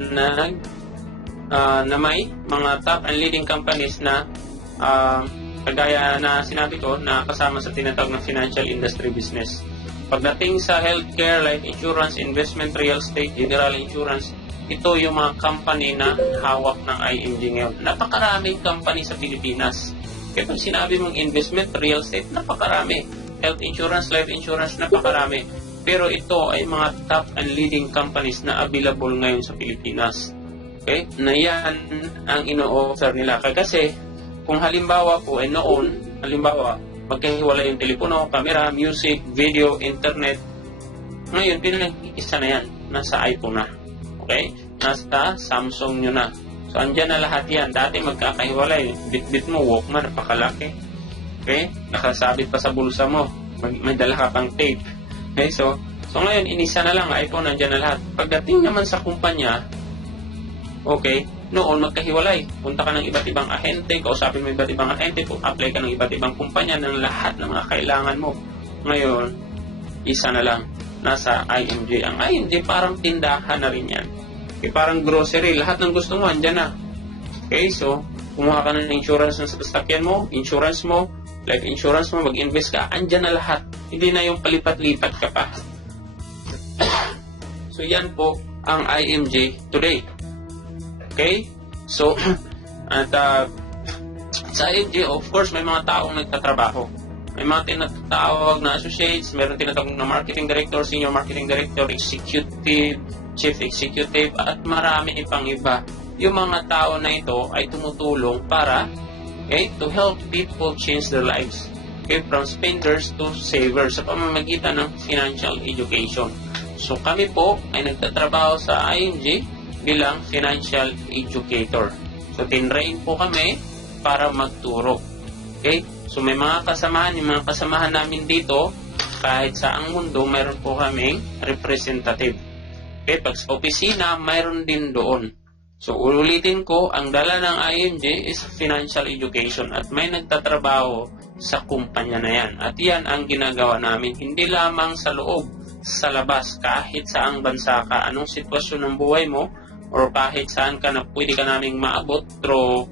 may mga top and leading companies na kagaya na sinabi ko na kasama sa tinatawag na financial industry business. Pagdating sa healthcare, life insurance, investment, real estate, general insurance, ito yung mga company na hawak ng IMG ngayon. Napakaraming company sa Pilipinas. Kaya pag sinabi mong investment, real estate, napakarami. Health insurance, life insurance, napakarami. Pero ito ay mga top and leading companies na available ngayon sa Pilipinas. Okay? Na yan ang ino-offer nila. Kasi kung halimbawa po ay noon, halimbawa, magkahiwala yung telepono, camera, music, video, internet, ngayon, pinag-isa na yan. Nasa iPhone na. Okay? Nasa Samsung nyo na. So, andyan na lahat yan. Dati magkakahiwalay. Bit-bit mo, Walkman, napakalaki. Okay? Nakasabit pa sa bulsa mo. May dala ka pang tape. Okay? So ngayon, inisa na lang. iPhone, andyan na lahat. Pagdating naman sa kumpanya, okay, noon magkahiwalay. Punta ka ng iba't ibang ahente, kausapin mo iba't ibang ahente, apply ka ng iba't ibang kumpanya ng lahat ng mga kailangan mo. Ngayon, isa na lang. Nasa IMG. Ang IMG parang tindahan na rin yan. Okay, parang grocery. Lahat ng gusto mo, andyan na. Okay, so, kumuha ka ng insurance sa sasakyan mo, insurance mo, life insurance mo, mag-invest ka, andyan na lahat. Hindi na yung palipat-lipat ka pa. So, yan po ang IMG today. Okay? So, at sa IMG, of course, may mga taong nagtatrabaho. May mga tinatawag na associates, meron tinatawag na marketing director, senior marketing director, executive, chief executive, at marami pang iba. Yung mga tao na ito ay tumutulong para to help people change their lives. Okay, from spenders to savers sa pamamagitan ng financial education. So kami po ay nagtatrabaho sa IMG bilang financial educator. So tinrain po kami para magturo. Okay? So may mga kasamahan, yung mga kasamahan namin dito, kahit sa ang mundo, mayroon po kaming representative. Okay? Pag sa opisina, mayroon din doon. So ulitin ko, ang dala ng IMG is financial education at may nagtatrabaho sa kumpanya na yan. At yan ang ginagawa namin, hindi lamang sa loob, sa labas, kahit saang bansa ka, anong sitwasyon ng buhay mo, or kahit saan ka na pwede ka naming maabot through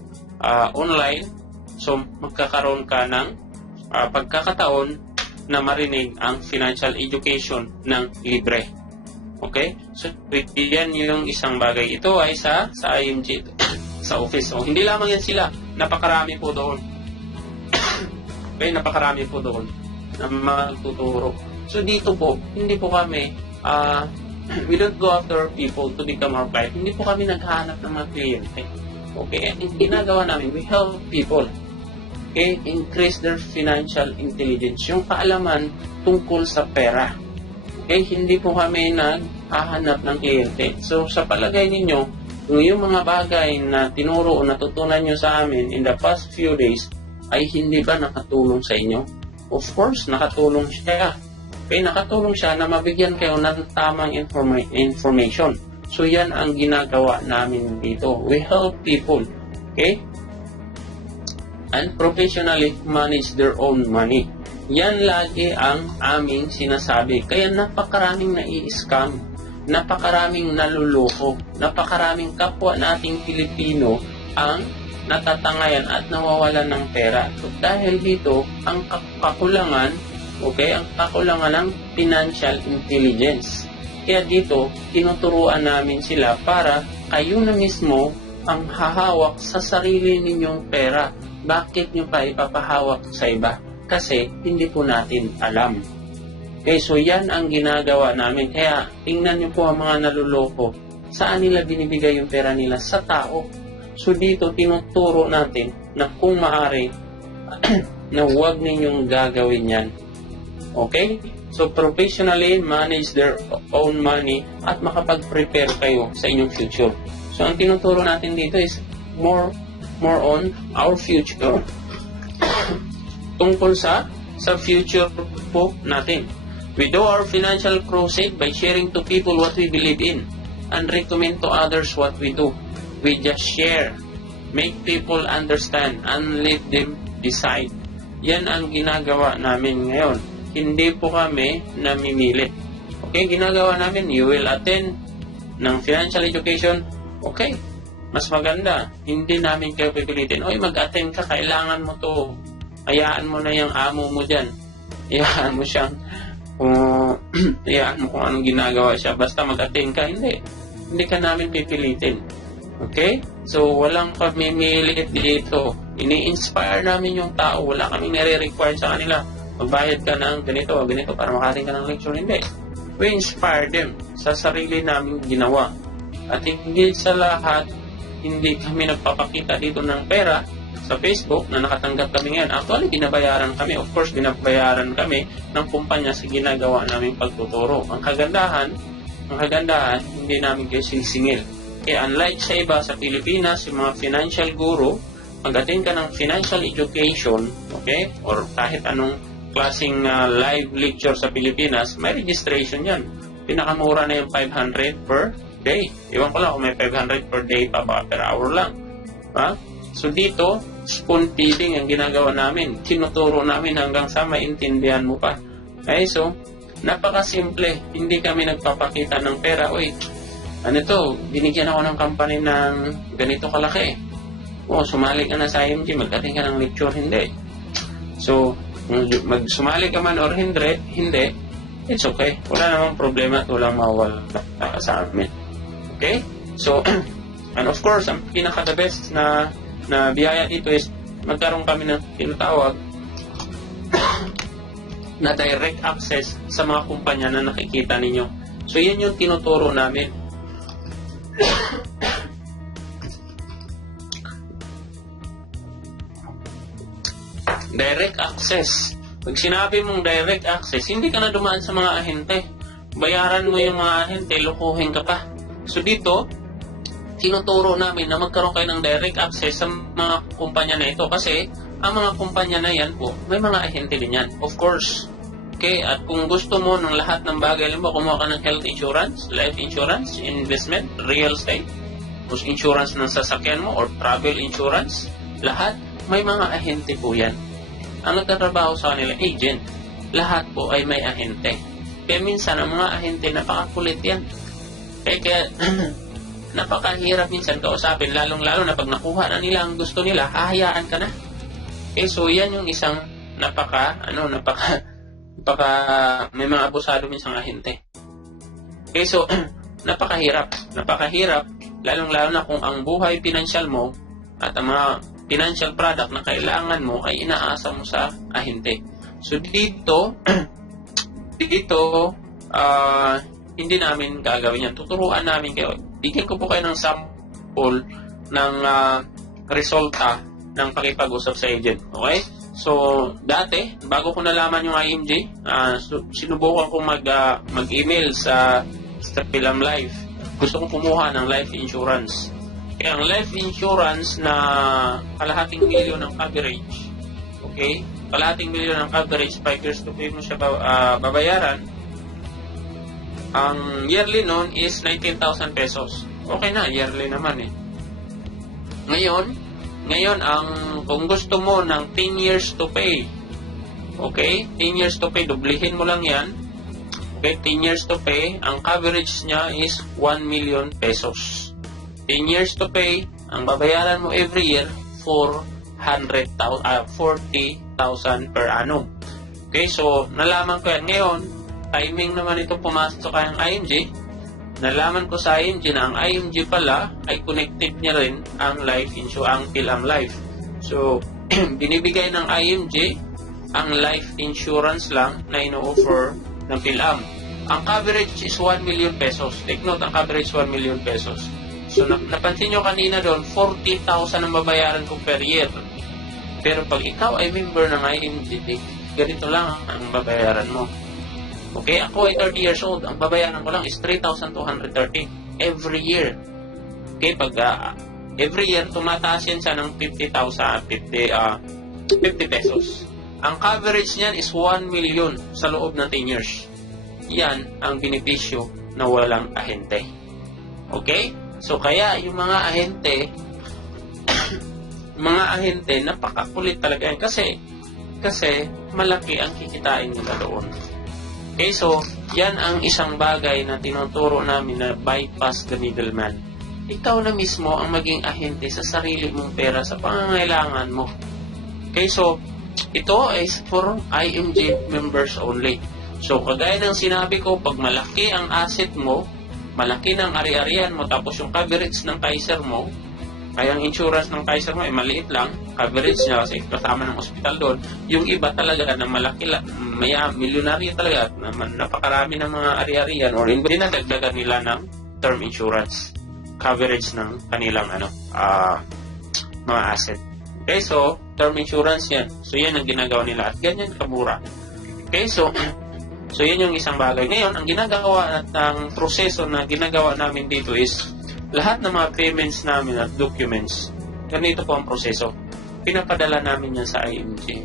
online. So magkakaroon ka ng pagkakataon na marinig ang financial education ng libre. Okay? So, yan yung isang bagay. Ito ay sa IMG, sa office. So, hindi lamang yan sila. Napakarami po doon. Okay? Napakarami po doon na magtuturo. So, dito po, hindi po kami, we don't go after people to become our client. Hindi po kami naghahanap ng mga kliyente. Okay? And ginagawa namin, we help people. Okay? Increase their financial intelligence. Yung kaalaman tungkol sa pera. Okay, hindi po kami naghahanap ng kliyente. So, sa palagay ninyo, kung yung mga bagay na tinuro o natutunan nyo sa amin in the past few days, ay hindi ba nakatulong sa inyo? Of course, nakatulong siya. Okay, nakatulong siya na mabigyan kayo ng tamang information. So, yan ang ginagawa namin dito. We help people, okay, and professionally manage their own money. Yan lagi ang aming sinasabi. Kaya napakaraming nai-scam, napakaraming naluloko, napakaraming kapwa nating Pilipino ang natatangayan at nawawalan ng pera. So, dahil dito, ang kakulangan, ang kakulangan ng financial intelligence. Kaya dito, tinuturuan namin sila para kayo na mismo ang hahawak sa sarili ninyong pera. Bakit nyo pa ipapahawak sa iba? Kasi hindi po natin alam. Okay, so yan ang ginagawa namin. Kaya tingnan nyo po ang mga naluloko. Saan nila binibigay yung pera nila? Sa tao. So dito, tinuturo natin na kung maaari, na huwag ninyong gagawin yan. Okay? So professionally manage their own money at makapag-prepare kayo sa inyong future. So ang tinuturo natin dito is more on our future tungkol sa future po natin. We do our financial crusade by sharing to people what we believe in and recommend to others what we do. We just share, make people understand, and let them decide. Yan ang ginagawa namin ngayon. Hindi po kami namimili. Okay, ginagawa namin, you will attend ng financial education. Okay, mas maganda. Hindi namin kayo pipilitin. Oy, mag-attend ka, kailangan mo to. Hayaan mo na yung amo mo dyan. Hayaan mo siyang, hayaan mo kung anong ginagawa siya. Basta mag-attend ka. Hindi ka namin pipilitin. Okay? So, walang pamimilit dito. Ini-inspire namin yung tao. Wala kaming nire-require sa kanila. Magbayad ka ng ganito para makating ka ng lecture. Hindi. We inspire them sa sarili namin ginawa. At hindi sa lahat, hindi kami nagpapakita dito ng pera sa Facebook na nakatanggap kami ngayon. Actually, binabayaran kami. Of course, binabayaran kami ng kumpanya sa ginagawa naming pagtuturo. Ang kagandahan, hindi namin kayo sisingil. Kaya unlike sa iba sa Pilipinas, yung mga financial guru, mag-attend ka ng financial education, okay? Or kahit anong klaseng live lecture sa Pilipinas, may registration yan. Pinakamura na yung 500 per day. Iwan ko lang kung may 500 per day pa ba, per hour lang. Ha? So dito, spoon feeding ang ginagawa namin. Tinuturo namin hanggang sa maintindihan mo pa. Okay, so, napakasimple. Hindi kami nagpapakita ng pera. Uy, ano to, binigyan ako ng company ng ganito kalaki. Sumali ka na sa IMG, mag-attend ka ng lecture. Hindi. So, sumali ka man or hindi, it's okay. Wala namang problema at walang mawala sa amin. Okay? So, and of course, ang pinaka-the best na biyaya dito is magkaroon kami ng tinatawag na direct access sa mga kumpanya na nakikita ninyo. So, yan yung tinuturo namin. Direct access. Pag sinabi mong direct access, hindi ka na dumaan sa mga ahente. Bayaran mo yung mga ahente, lukuhin ka pa. So dito, tinuturo namin na magkaroon kayo ng direct access sa mga kumpanya na ito kasi ang mga kumpanya na yan po, may mga ahente din yan. Of course. Okay, at kung gusto mo ng lahat ng bagay, alam mo, kumuha ka ng health insurance, life insurance, investment, real estate, insurance ng sasakyan mo or travel insurance, lahat, may mga ahente po yan. Ang nagtatrabaho sa kanila, agent. Lahat po ay may ahente. Kaya minsan, ang mga ahente, napakakulit yan. Kaya napakahirap minsan kausapin, lalong-lalo na pag nakuha na nila ang gusto nila, hahayaan ka na. So yan yung isang may mga abusado minsan ahente. So, napakahirap, lalong-lalo na kung ang buhay pinansyal mo at ang mga financial product na kailangan mo ay inaasa mo sa ahente. So dito hindi namin gagawin yan. Tuturuan namin kayo. Bigyan ko po kayo ng sample ng resulta ng pakipag-usap sa agent. Okay? So, dati, bago ko nalaman yung IMG, sinubukan ko mag-email sa Pilam Life. Gusto kong kumuha ng life insurance. Kaya ang life insurance na kalahating milyon ng coverage, okay? Kalahating milyon ng coverage, 5 years to pay mo siya babayaran. Ang yearly nun is 19,000 pesos. Okay na, yearly naman eh. Ngayon, kung gusto mo ng 10 years to pay, okay? 10 years to pay, dublihin mo lang yan. Okay, 10 years to pay, ang coverage niya is 1 million pesos. 10 years to pay, Ang babayaran mo every year, 40,000 per annum. Okay, so nalaman ko yan. Ngayon, timing naman ito pumasok ang IMG. Nalaman ko sa IMG na ang IMG pala ay connected niya rin ang life insurance, ang PhilAm Life. So, binibigay ng IMG ang life insurance lang na ino-offer ng PhilAm. Ang coverage is 1 million pesos. Take note, ang coverage 1 million pesos. So, napansin nyo kanina doon, 40,000 ang babayaran ko per year. Pero pag ikaw ay member ng IMG, ganito lang ang babayaran mo. Okay, ako ay 30 years old. Ang babayaran ko lang is 3,230 every year. Okay, pag every year, tumataas yan siya ng 50 pesos. Ang coverage niyan is 1 million sa loob ng 10 years. Yan ang benepisyo na walang ahente. Okay? So, kaya yung mga ahente, napakakulit talaga yan. Kasi malaki ang kikitain nila doon. Okay, so, yan ang isang bagay na tinuturo namin na bypass the middleman. Ikaw na mismo ang maging ahente sa sarili mong pera sa pangangailangan mo. Okay, so, ito is for IMG members only. So, kagaya ng sinabi ko, pag malaki ang asset mo, malaki ng ari-arian mo, tapos yung coverage ng Kaiser mo, ay ang insurance ng Kaiser mo ay maliit lang, coverage niya kasi kasama ng hospital doon. Yung iba talaga na malaki, milyonaryo talaga, napakarami ng mga ari-arian or dinadagdagan nila ng term insurance coverage ng kanilang mga asset. Okay, so term insurance yan. So yan ang ginagawa nila at ganyan kamura. Okay, so yan yung isang bagay. Ngayon, ang ginagawa at ang proseso na ginagawa namin dito is lahat ng mga payments namin at documents, ganito po ang proseso. Pinapadala namin yan sa IMG.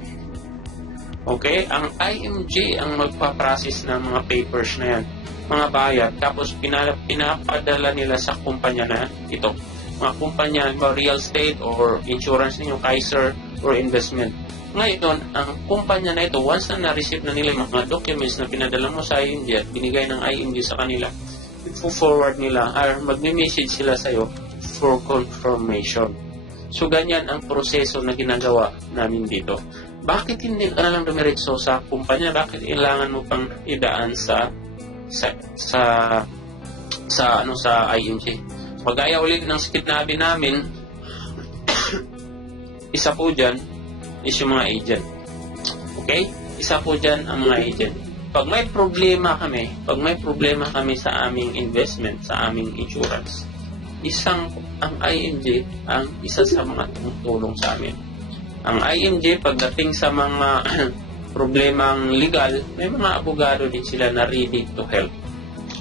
Okay? Ang IMG ang magpa-process ng mga papers na yan, mga bayad, tapos pinapadala nila sa kumpanya na ito. Mga kumpanya, real estate or insurance ninyo, Kaiser or investment. Ngayon, ang kumpanya na ito, once na na-receive na nila yung mga documents na pinadala mo sa IMG at binigay ng IMG sa kanila, i-forward nila or mag-message sila sa'yo for confirmation. So, ganyan ang proseso na ginagawa namin dito. Bakit hindi ka na lang dumiretso sa kumpanya? Bakit kailangan mo pang idaan sa IMG? Pagaya ulit ng sinabi namin, isa po dyan is yung mga agent. Okay? Isa po dyan ang mga agent. Pag may problema kami sa aming investment, sa aming insurance, ang IMG ang isa sa mga tumutulong sa amin. Ang IMG, pagdating sa mga problemang legal, may mga abogado din sila na ready to help.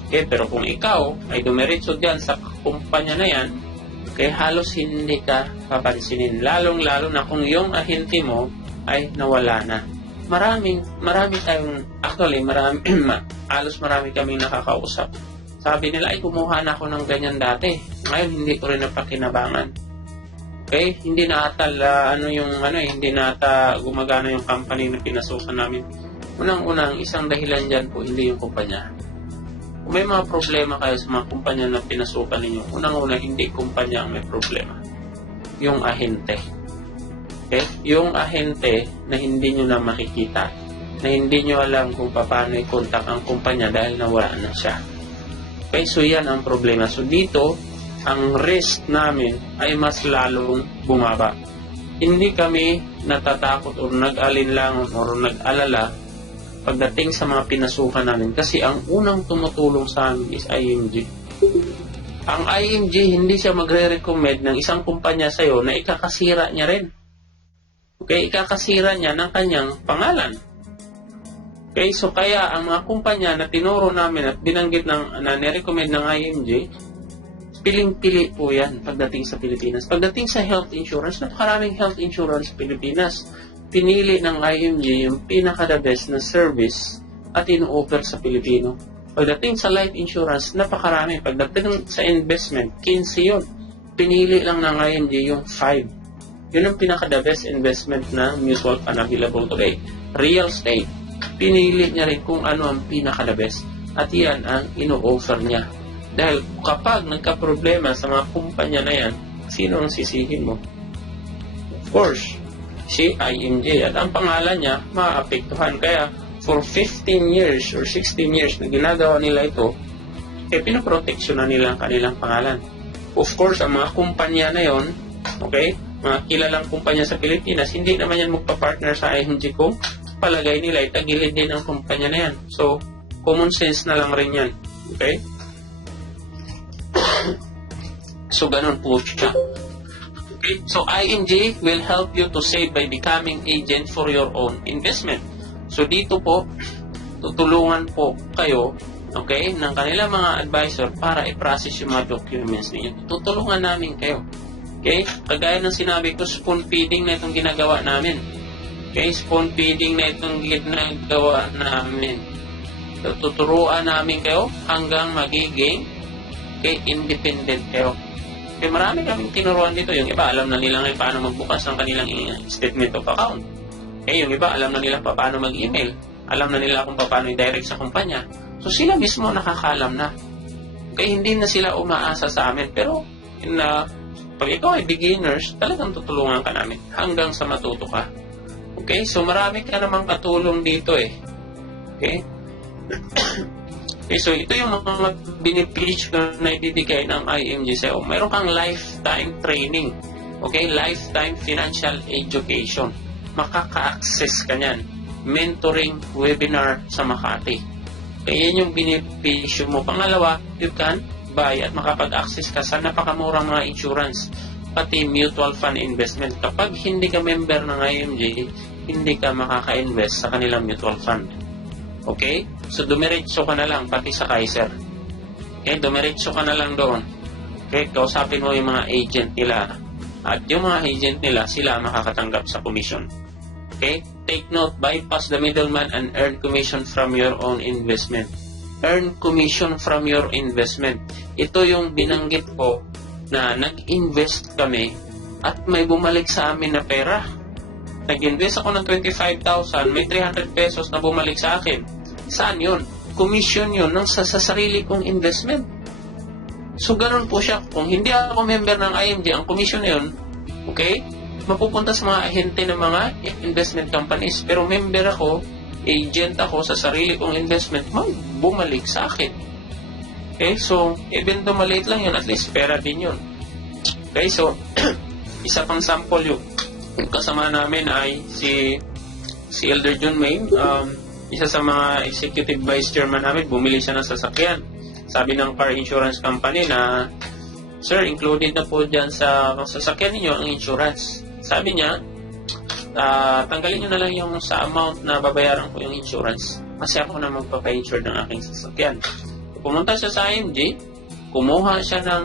Okay, pero kung ikaw ay dumiretso dyan sa kumpanya na yan, okay, halos hindi ka papansinin. Lalong-lalo na kung yung ahente mo ay nawala na. Marami kaming nakakausap. Sabi nila, ay kumuha na ako ng ganyan dati. Ngayon, hindi ko rin napakinabangan. Okay? Hindi na ata, hindi na ata gumagana yung company na pinasukan namin. Unang-unang, isang dahilan dyan po, hindi yung kumpanya. Kung may mga problema kayo sa mga kumpanya na pinasukan ninyo, unang-una, hindi kumpanya ang may problema. Yung ahente. Okay? Yung ahente na hindi nyo na makikita, na hindi nyo alam kung paano i-contact ang kumpanya dahil nawala na siya. Okay? So, yan ang problema. So, dito, ang risk namin ay mas lalong bumaba. Hindi kami natatakot o nag-alinlangon o nag-alala pagdating sa mga pinasukan namin kasi ang unang tumutulong sa amin is IMG. Ang IMG, hindi siya magre-recommend ng isang kumpanya sa'yo na ikakasira niya rin. Okay, ikakasira niya ng kanyang pangalan. Okay, so kaya ang mga kumpanya na tinuro namin at binanggit na nirecommend ng IMG, piling-pili po yan pagdating sa Pilipinas. Pagdating sa health insurance, napakaraming health insurance sa Pilipinas. Pinili ng IMG yung pinaka-the best na service at ino-offer sa Pilipino. Pagdating sa life insurance, napakarami. Pagdating sa investment, 15 yun. Pinili lang ng IMG yung 5. Yun ang pinaka-the best investment na mutual fund available today. Real estate, pinili niya rin kung ano ang pinaka-the best. At yan ang ino-offer niya. Dahil kapag nagka-problema sa mga kumpanya na yan, sino ang sisihin mo? Of course, si IMJ. At ang pangalan niya, maapektuhan. Kaya, for 15 years or 16 years na ginagawa nila ito, pinoproteksyonan nila ang kanilang pangalan. Of course, ang mga kumpanya na yon, okay, mga kilalang kumpanya sa Pilipinas, hindi naman yan magpa-partner sa IMG kung palagay nila itagilid din ang kumpanya na yan. So, common sense na lang rin yan. Okay? So, ganun po siya. Okay? So, IMG will help you to save by becoming agent for your own investment. So, dito po, tutulungan po kayo, okay, ng kanilang mga advisor para i-process yung mga documents ninyo. Tutulungan namin kayo. Okay? Kagaya ng sinabi ko, spoon feeding na itong ginagawa namin. Okay? Spoon feeding na itong ginagawa namin. So, tuturuan namin kayo hanggang magiging independent kayo. Okay, marami kaming tinuruan dito. Yung iba, alam na nila ngayon paano magbukas ng kanilang statement of account. Okay, yung iba, alam na nila paano mag-email. Alam na nila kung paano i-direct sa kumpanya. So, sila mismo nakakaalam na. Okay, hindi na sila umaasa sa amin. Pero, pag ikaw ay beginners, talagang tutulungan ka namin hanggang sa matuto ka. Okay, so marami ka namang katulong dito eh. Okay? Okay, so ito yung mga benepisyo na ibibigay ng IMG sa'yo. Mayroon kang lifetime training. Okay, lifetime financial education. Makaka-access ka niyan. Mentoring webinar sa Makati. Okay, yan yung benepisyo mo. Pangalawa, you can buy at makapag-access ka sa napakamurang mga insurance, pati mutual fund investment. Kapag hindi ka member ng IMG, hindi ka makaka-invest sa kanilang mutual fund. Okay? So, dumiretso ka na lang, pati sa Kaiser. Okay? Dumiretso ka na lang doon. Okay? Kausapin mo yung mga agent nila. At yung mga agent nila, sila makakatanggap sa commission. Okay? Take note, bypass the middleman and earn commission from your own investment. Earn commission from your investment. Ito yung binanggit ko na nag-invest kami at may bumalik sa amin na pera. Nag-invest ako ng 25,000, may 300 pesos na bumalik sa akin. Saan yun? Commission yun sa sarili kong investment. So, ganun po siya. Kung hindi ako member ng IMG, ang commission na yun, okay, mapupunta sa mga ahente ng mga investment companies. Pero member ako, agent ako sa sarili kong investment, bumalik sa akin. Okay, so, even though maliit lang yun, at least pera din yun. Okay, so, isa pang sample yung kasama namin ay si Elder John May, isa sa mga executive vice chairman namin, bumili siya ng sasakyan. Sabi ng car insurance company na, sir, included na po dyan sa sasakyan ninyo ang insurance. Sabi niya, tanggalin nyo na lang yung sa amount na babayaran ko yung insurance. Kasi ako na magpapa-insure ng aking sasakyan. Pumunta siya sa IMG, kumuha siya ng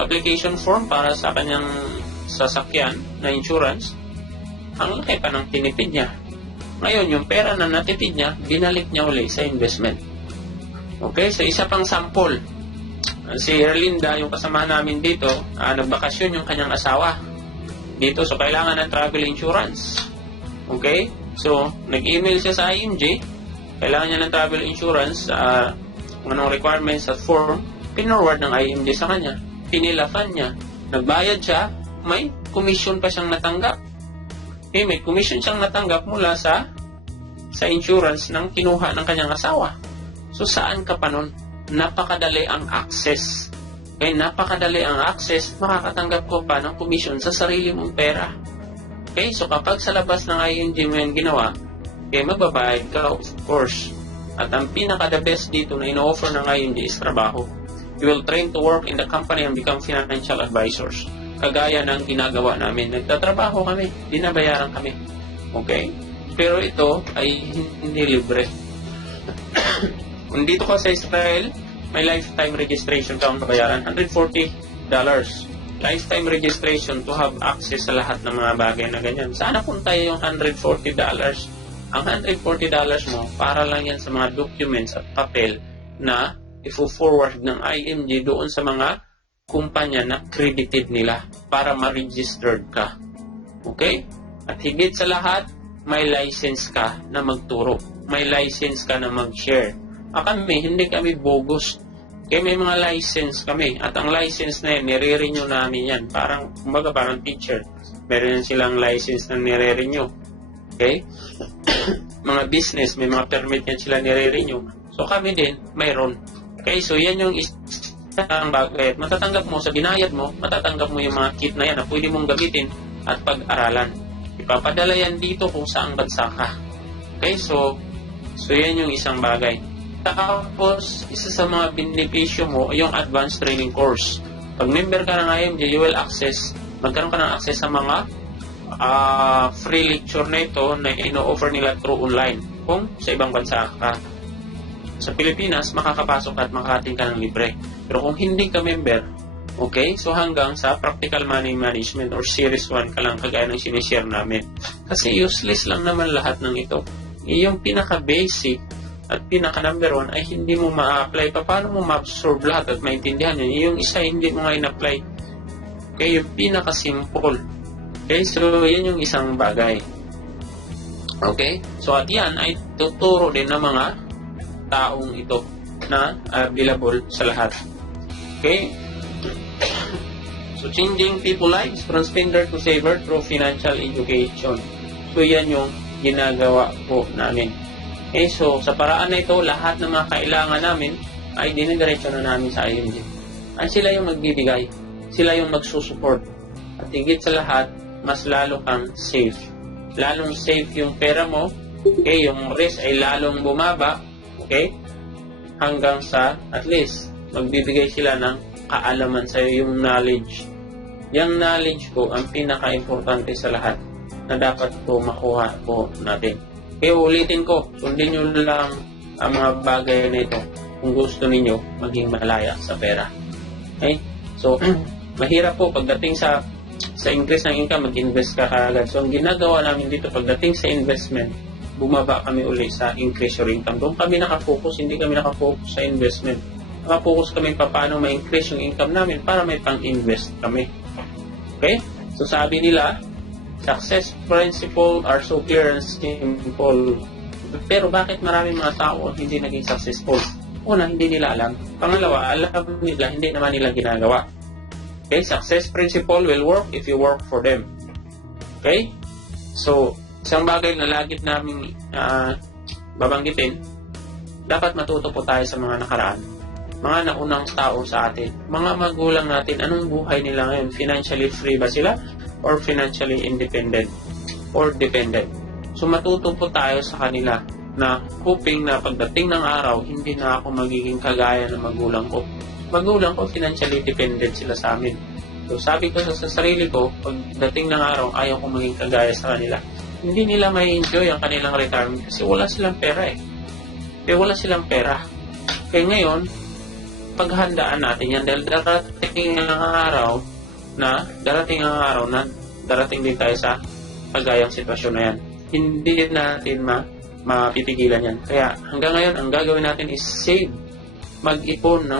application form para sa kanyang sasakyan na insurance. Ang laki pa ng tinipid niya. Ngayon, yung pera na natipid niya, binalik niya ulit sa investment. Okay, so isa pang sample. Si Erlinda, yung kasama namin dito, nagbakasyon yung kanyang asawa dito, so kailangan ng travel insurance. Okay, so nag-email siya sa IMG, kailangan niya ng travel insurance, anong requirements at form, pinorward ng IMG sa kanya, pinilafan niya, nagbayad siya, may commission pa siyang natanggap. Okay, may commission siyang natanggap mula sa insurance ng kinuha ng kanyang asawa. So, saan ka pa nun? Napakadali ang access. Okay, napakadali ang access, makakatanggap ko pa ng commission sa sarili mong pera. Okay, so kapag sa labas ng IMG mo yung ginawa, okay, magbabayad ka, of course. At ang pinaka-the best dito na ino-offer ng IMG is trabaho. You will train to work in the company and become financial advisors. Kagaya ng ginagawa namin. Nagtatrabaho kami, binabayaran kami. Okay? Pero ito ay hindi libre. Kung dito ka sa Israel, may lifetime registration ka ang babayaran, $140. Lifetime registration to have access sa lahat ng mga bagay na ganyan. Saan napunta yung $140? Ang $140 mo, para lang yan sa mga documents at papel na ifo-forward ng IMG doon sa mga kumpanya na credited nila para ma-registered ka. Okay? At higit sa lahat, may license ka na magturo. May license ka na mag-share. Kami, hindi kami bogus. Kaya may mga license kami. At ang license na yan, nire-renew namin yan. Parang, kumbaga parang teacher. Meron silang license na nire-renew. Okay? Mga business, may mga permit yan sila nire-renew. So kami din, mayroon. Okay, so yan yung isang bagay. Matatanggap mo sa binayad mo, matatanggap mo yung mga kit na yan na pwede mong gamitin at pag-aralan. Ipapadala yan dito kung saang bansa ka. Okay, so yan yung isang bagay. Tapos, isa sa mga benepisyo mo, yung advanced training course. Pag member ka ng IMG, you will magkaroon ka ng access sa mga free lecture na ito na ino-offer nila through online kung sa ibang bansa ka. Sa Pilipinas, makakapasok at makakating ka ng libre. Pero kung hindi ka member, okay, so hanggang sa practical money management or series 1 ka lang kagaya ng sinishare namin. Kasi useless lang naman lahat ng ito. Yung pinaka-basic at pinaka-number 1 ay hindi mo ma-apply. Paano mo ma-absorb lahat at maintindihan yun? Yung isa hindi mo nga in-apply. Okay, yung pinaka-simple. Okay, so yan yung isang bagay. Okay, so at yan ay tuturo din ng mga taong ito na available sa lahat. Okay, so changing people lives from spender to saver through financial education. So yan yung ginagawa po namin. Okay, so sa paraan na ito, lahat ng mga kailangan namin ay dinidiretso na namin sa IMG. Ay sila yung magbibigay, sila yung magsusupport. At higit sa lahat, mas lalo kang safe. Lalong safe yung pera mo, okay, yung risk ay lalong bumaba, okay, hanggang sa at least magbibigay sila ng kaalaman sa iyo, yung knowledge. Yung knowledge ko ang pinaka-importante sa lahat na dapat po makuha po natin. Kaya ulitin ko, sundin nyo lang ang mga bagay na ito kung gusto ninyo maging malaya sa pera. Okay? So, mahirap po pagdating sa increase ng income, mag-invest ka agad. So, ang ginagawa namin dito pagdating sa investment, bumaba kami uli sa increase your income. Doon kami nakafocus, hindi kami nakafocus sa investment. Nakafocus kami paano ma-increase yung income namin para may pang-invest kami. Okay? So, sabi nila, success principle are so clear and simple. Pero bakit maraming mga tao hindi naging successful? Una, hindi nila alam. Pangalawa, alam nila, hindi naman nila ginagawa. Okay, success principle will work if you work for them. Okay? So, isang bagay na lagi namin babanggitin, dapat matuto po tayo sa mga nakaraan. Mga naunang tao sa atin. Mga magulang natin, anong buhay nila ngayon? Financially free ba sila? Or financially independent? Or dependent? So, matuto po tayo sa kanila na hoping na pagdating ng araw, hindi na ako magiging kagaya ng magulang ko. Magulang ko, financially dependent sila sa amin. So, sabi ko sa sarili ko, pagdating ng araw, ayaw ko maging kagaya sa kanila. Hindi nila may enjoy ang kanilang retirement kasi wala silang pera eh. Kaya wala silang pera. Kaya ngayon, paghandaan natin yan dahil darating ang araw na darating din tayo sa kagayang sitwasyon na yan. Hindi natin mapipigilan yan. Kaya hanggang ngayon, ang gagawin natin is save. Mag-ipon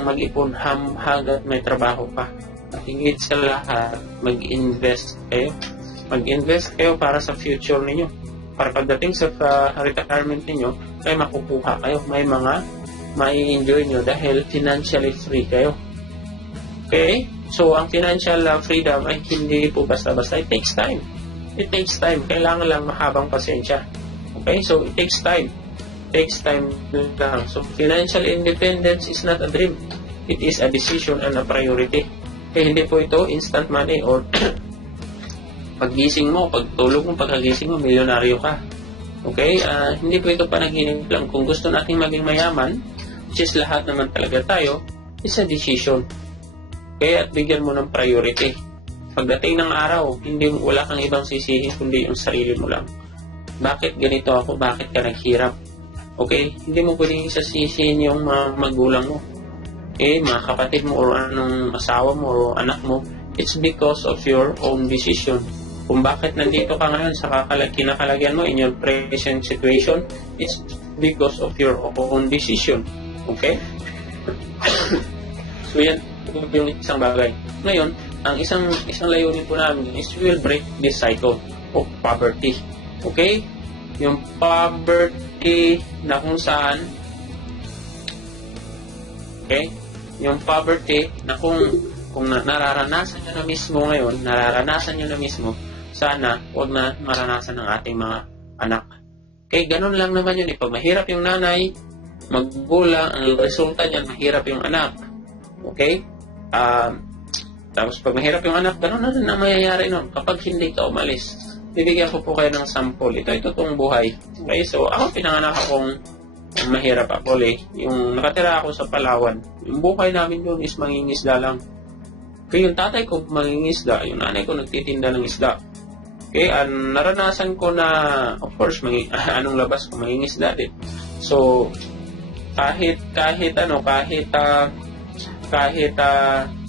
hanggat may trabaho pa. At higit sa lahat, mag-invest kayo. Mag-invest kayo para sa future ninyo. Para pagdating sa retirement ninyo, ay makukuha kayo. May mga mai-enjoy nyo dahil financially free kayo. Okay? So, ang financial freedom ay hindi po basta-basta. It takes time. It takes time. Kailangan lang mahabang pasensya. Okay? So, it takes time. It takes time lang. So, financial independence is not a dream. It is a decision and a priority. Kaya hindi po ito instant money or paggising mo, pagtulog mo, pagkagising mo, milyonaryo ka. Okay? Hindi po ito panaginip lang. Kung gusto nating maging mayaman, which is lahat naman talaga tayo, it's a decision. Kaya at bigyan mo ng priority. Pagdating ng araw, wala kang ibang sisihin kundi yung sarili mo lang. Bakit ganito ako? Bakit ka naghirap? Okay? Hindi mo pwedeng sasisihin yung mga magulang mo. Okay? Mga kapatid mo o anong asawa mo o anak mo. It's because of your own decision. Kung bakit nandito ka ngayon sa kinakalagyan mo in your present situation, it's because of your own decision. Okay? So yan yung isang bagay. Ngayon, ang isang layunin po namin is we will break this cycle of poverty. Okay? Yung poverty na kung saan yung poverty na kung nararanasan nyo na mismo ngayon, nararanasan nyo na mismo, sana huwag na maranasan ng ating mga anak. Okay, ganun lang naman yun. Pag mahirap yung nanay, maggulang, ang resulta niyan, mahirap yung anak. Okay? Tapos pag mahirap yung anak, ganun na rin ang mayayari nun kapag hindi ka umalis. Bibigyan ko po kayo ng sample. Ito totoong buhay. Okay, so ako pinanganak akong mahirap ako yung nakatira ako sa Palawan. Yung buhay namin doon is mangingisda lang. Okay, yung tatay ko mangingisda, yung nanay ko nagtitinda ng isda. Okay, naranasan ko na, of course, anong labas ko, mangingisda din. So, kahit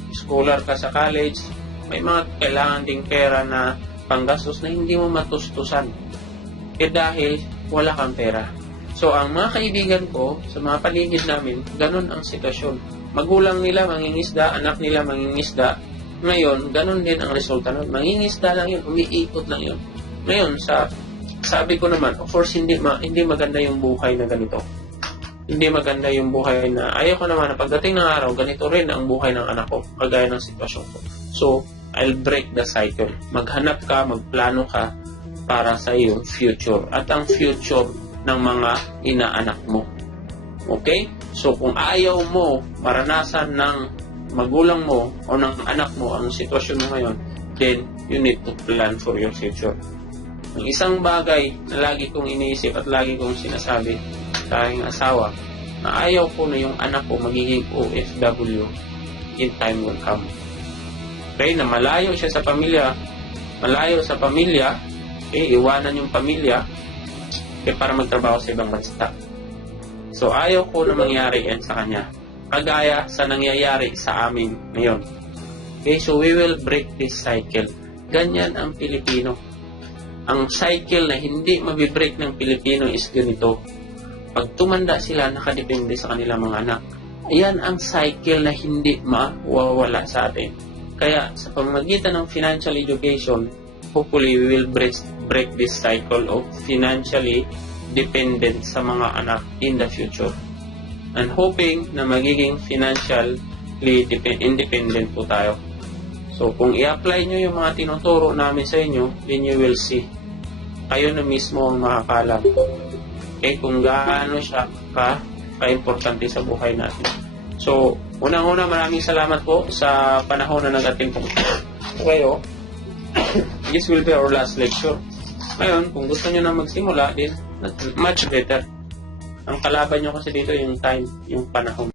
scholar ka sa college, may mga kailangan ding pera na panggastos na hindi mo matustusan. Dahil wala kang pera. So, ang mga kaibigan ko, sa mga paligid namin, ganun ang sitwasyon. Magulang nila mangingisda, anak nila mangingisda. Ngayon, ganun din ang resulta nun. Mangingisda lang yun, umiikot lang yun. Ngayon, sabi ko naman, of course, hindi maganda yung buhay na ganito. Hindi maganda yung buhay na, ayaw ko naman na pagdating ng araw, ganito rin ang buhay ng anak ko, magaya ng sitwasyon ko. So, I'll break the cycle. Maghanap ka, magplano ka para sa iyong future at ang future ng mga inaanak mo. Okay? So, kung ayaw mo maranasan ng magulang mo o ng anak mo ang sitwasyon mo ngayon, then you need to plan for your future. Ang isang bagay na lagi kong iniisip at lagi kong sinasabi sa aking asawa, na ayaw ko na yung anak ko magiging OFW in time will come. Okay? Na malayo siya sa pamilya, okay? Iwanan yung pamilya, okay, para magtrabaho sa ibang bansa. So, ayaw ko na mangyari yan sa kanya. Kagaya sa nangyayari sa amin ngayon. Okay, so we will break this cycle. Ganyan ang Pilipino. Ang cycle na hindi mabibreak ng Pilipino is ganito. Pag tumanda sila, nakadepende sa kanilang mga anak. Ayan ang cycle na hindi mawawala sa atin. Kaya sa pamamagitan ng financial education, hopefully we will break this cycle of financially dependent sa mga anak in the future. And hoping na magiging financially independent po tayo. So, kung i-apply nyo yung mga tinuturo namin sa inyo, then you will see. Kayo na mismo ang makakalam. Okay, kung gaano siya ka-importante sa buhay natin. So, unang-una, maraming salamat po sa panahon na nag-attend po kayo. This will be our last lecture. Ngayon, kung gusto nyo na magsimula, then much better. Ang kalaban nyo kasi dito yung time, yung panahon.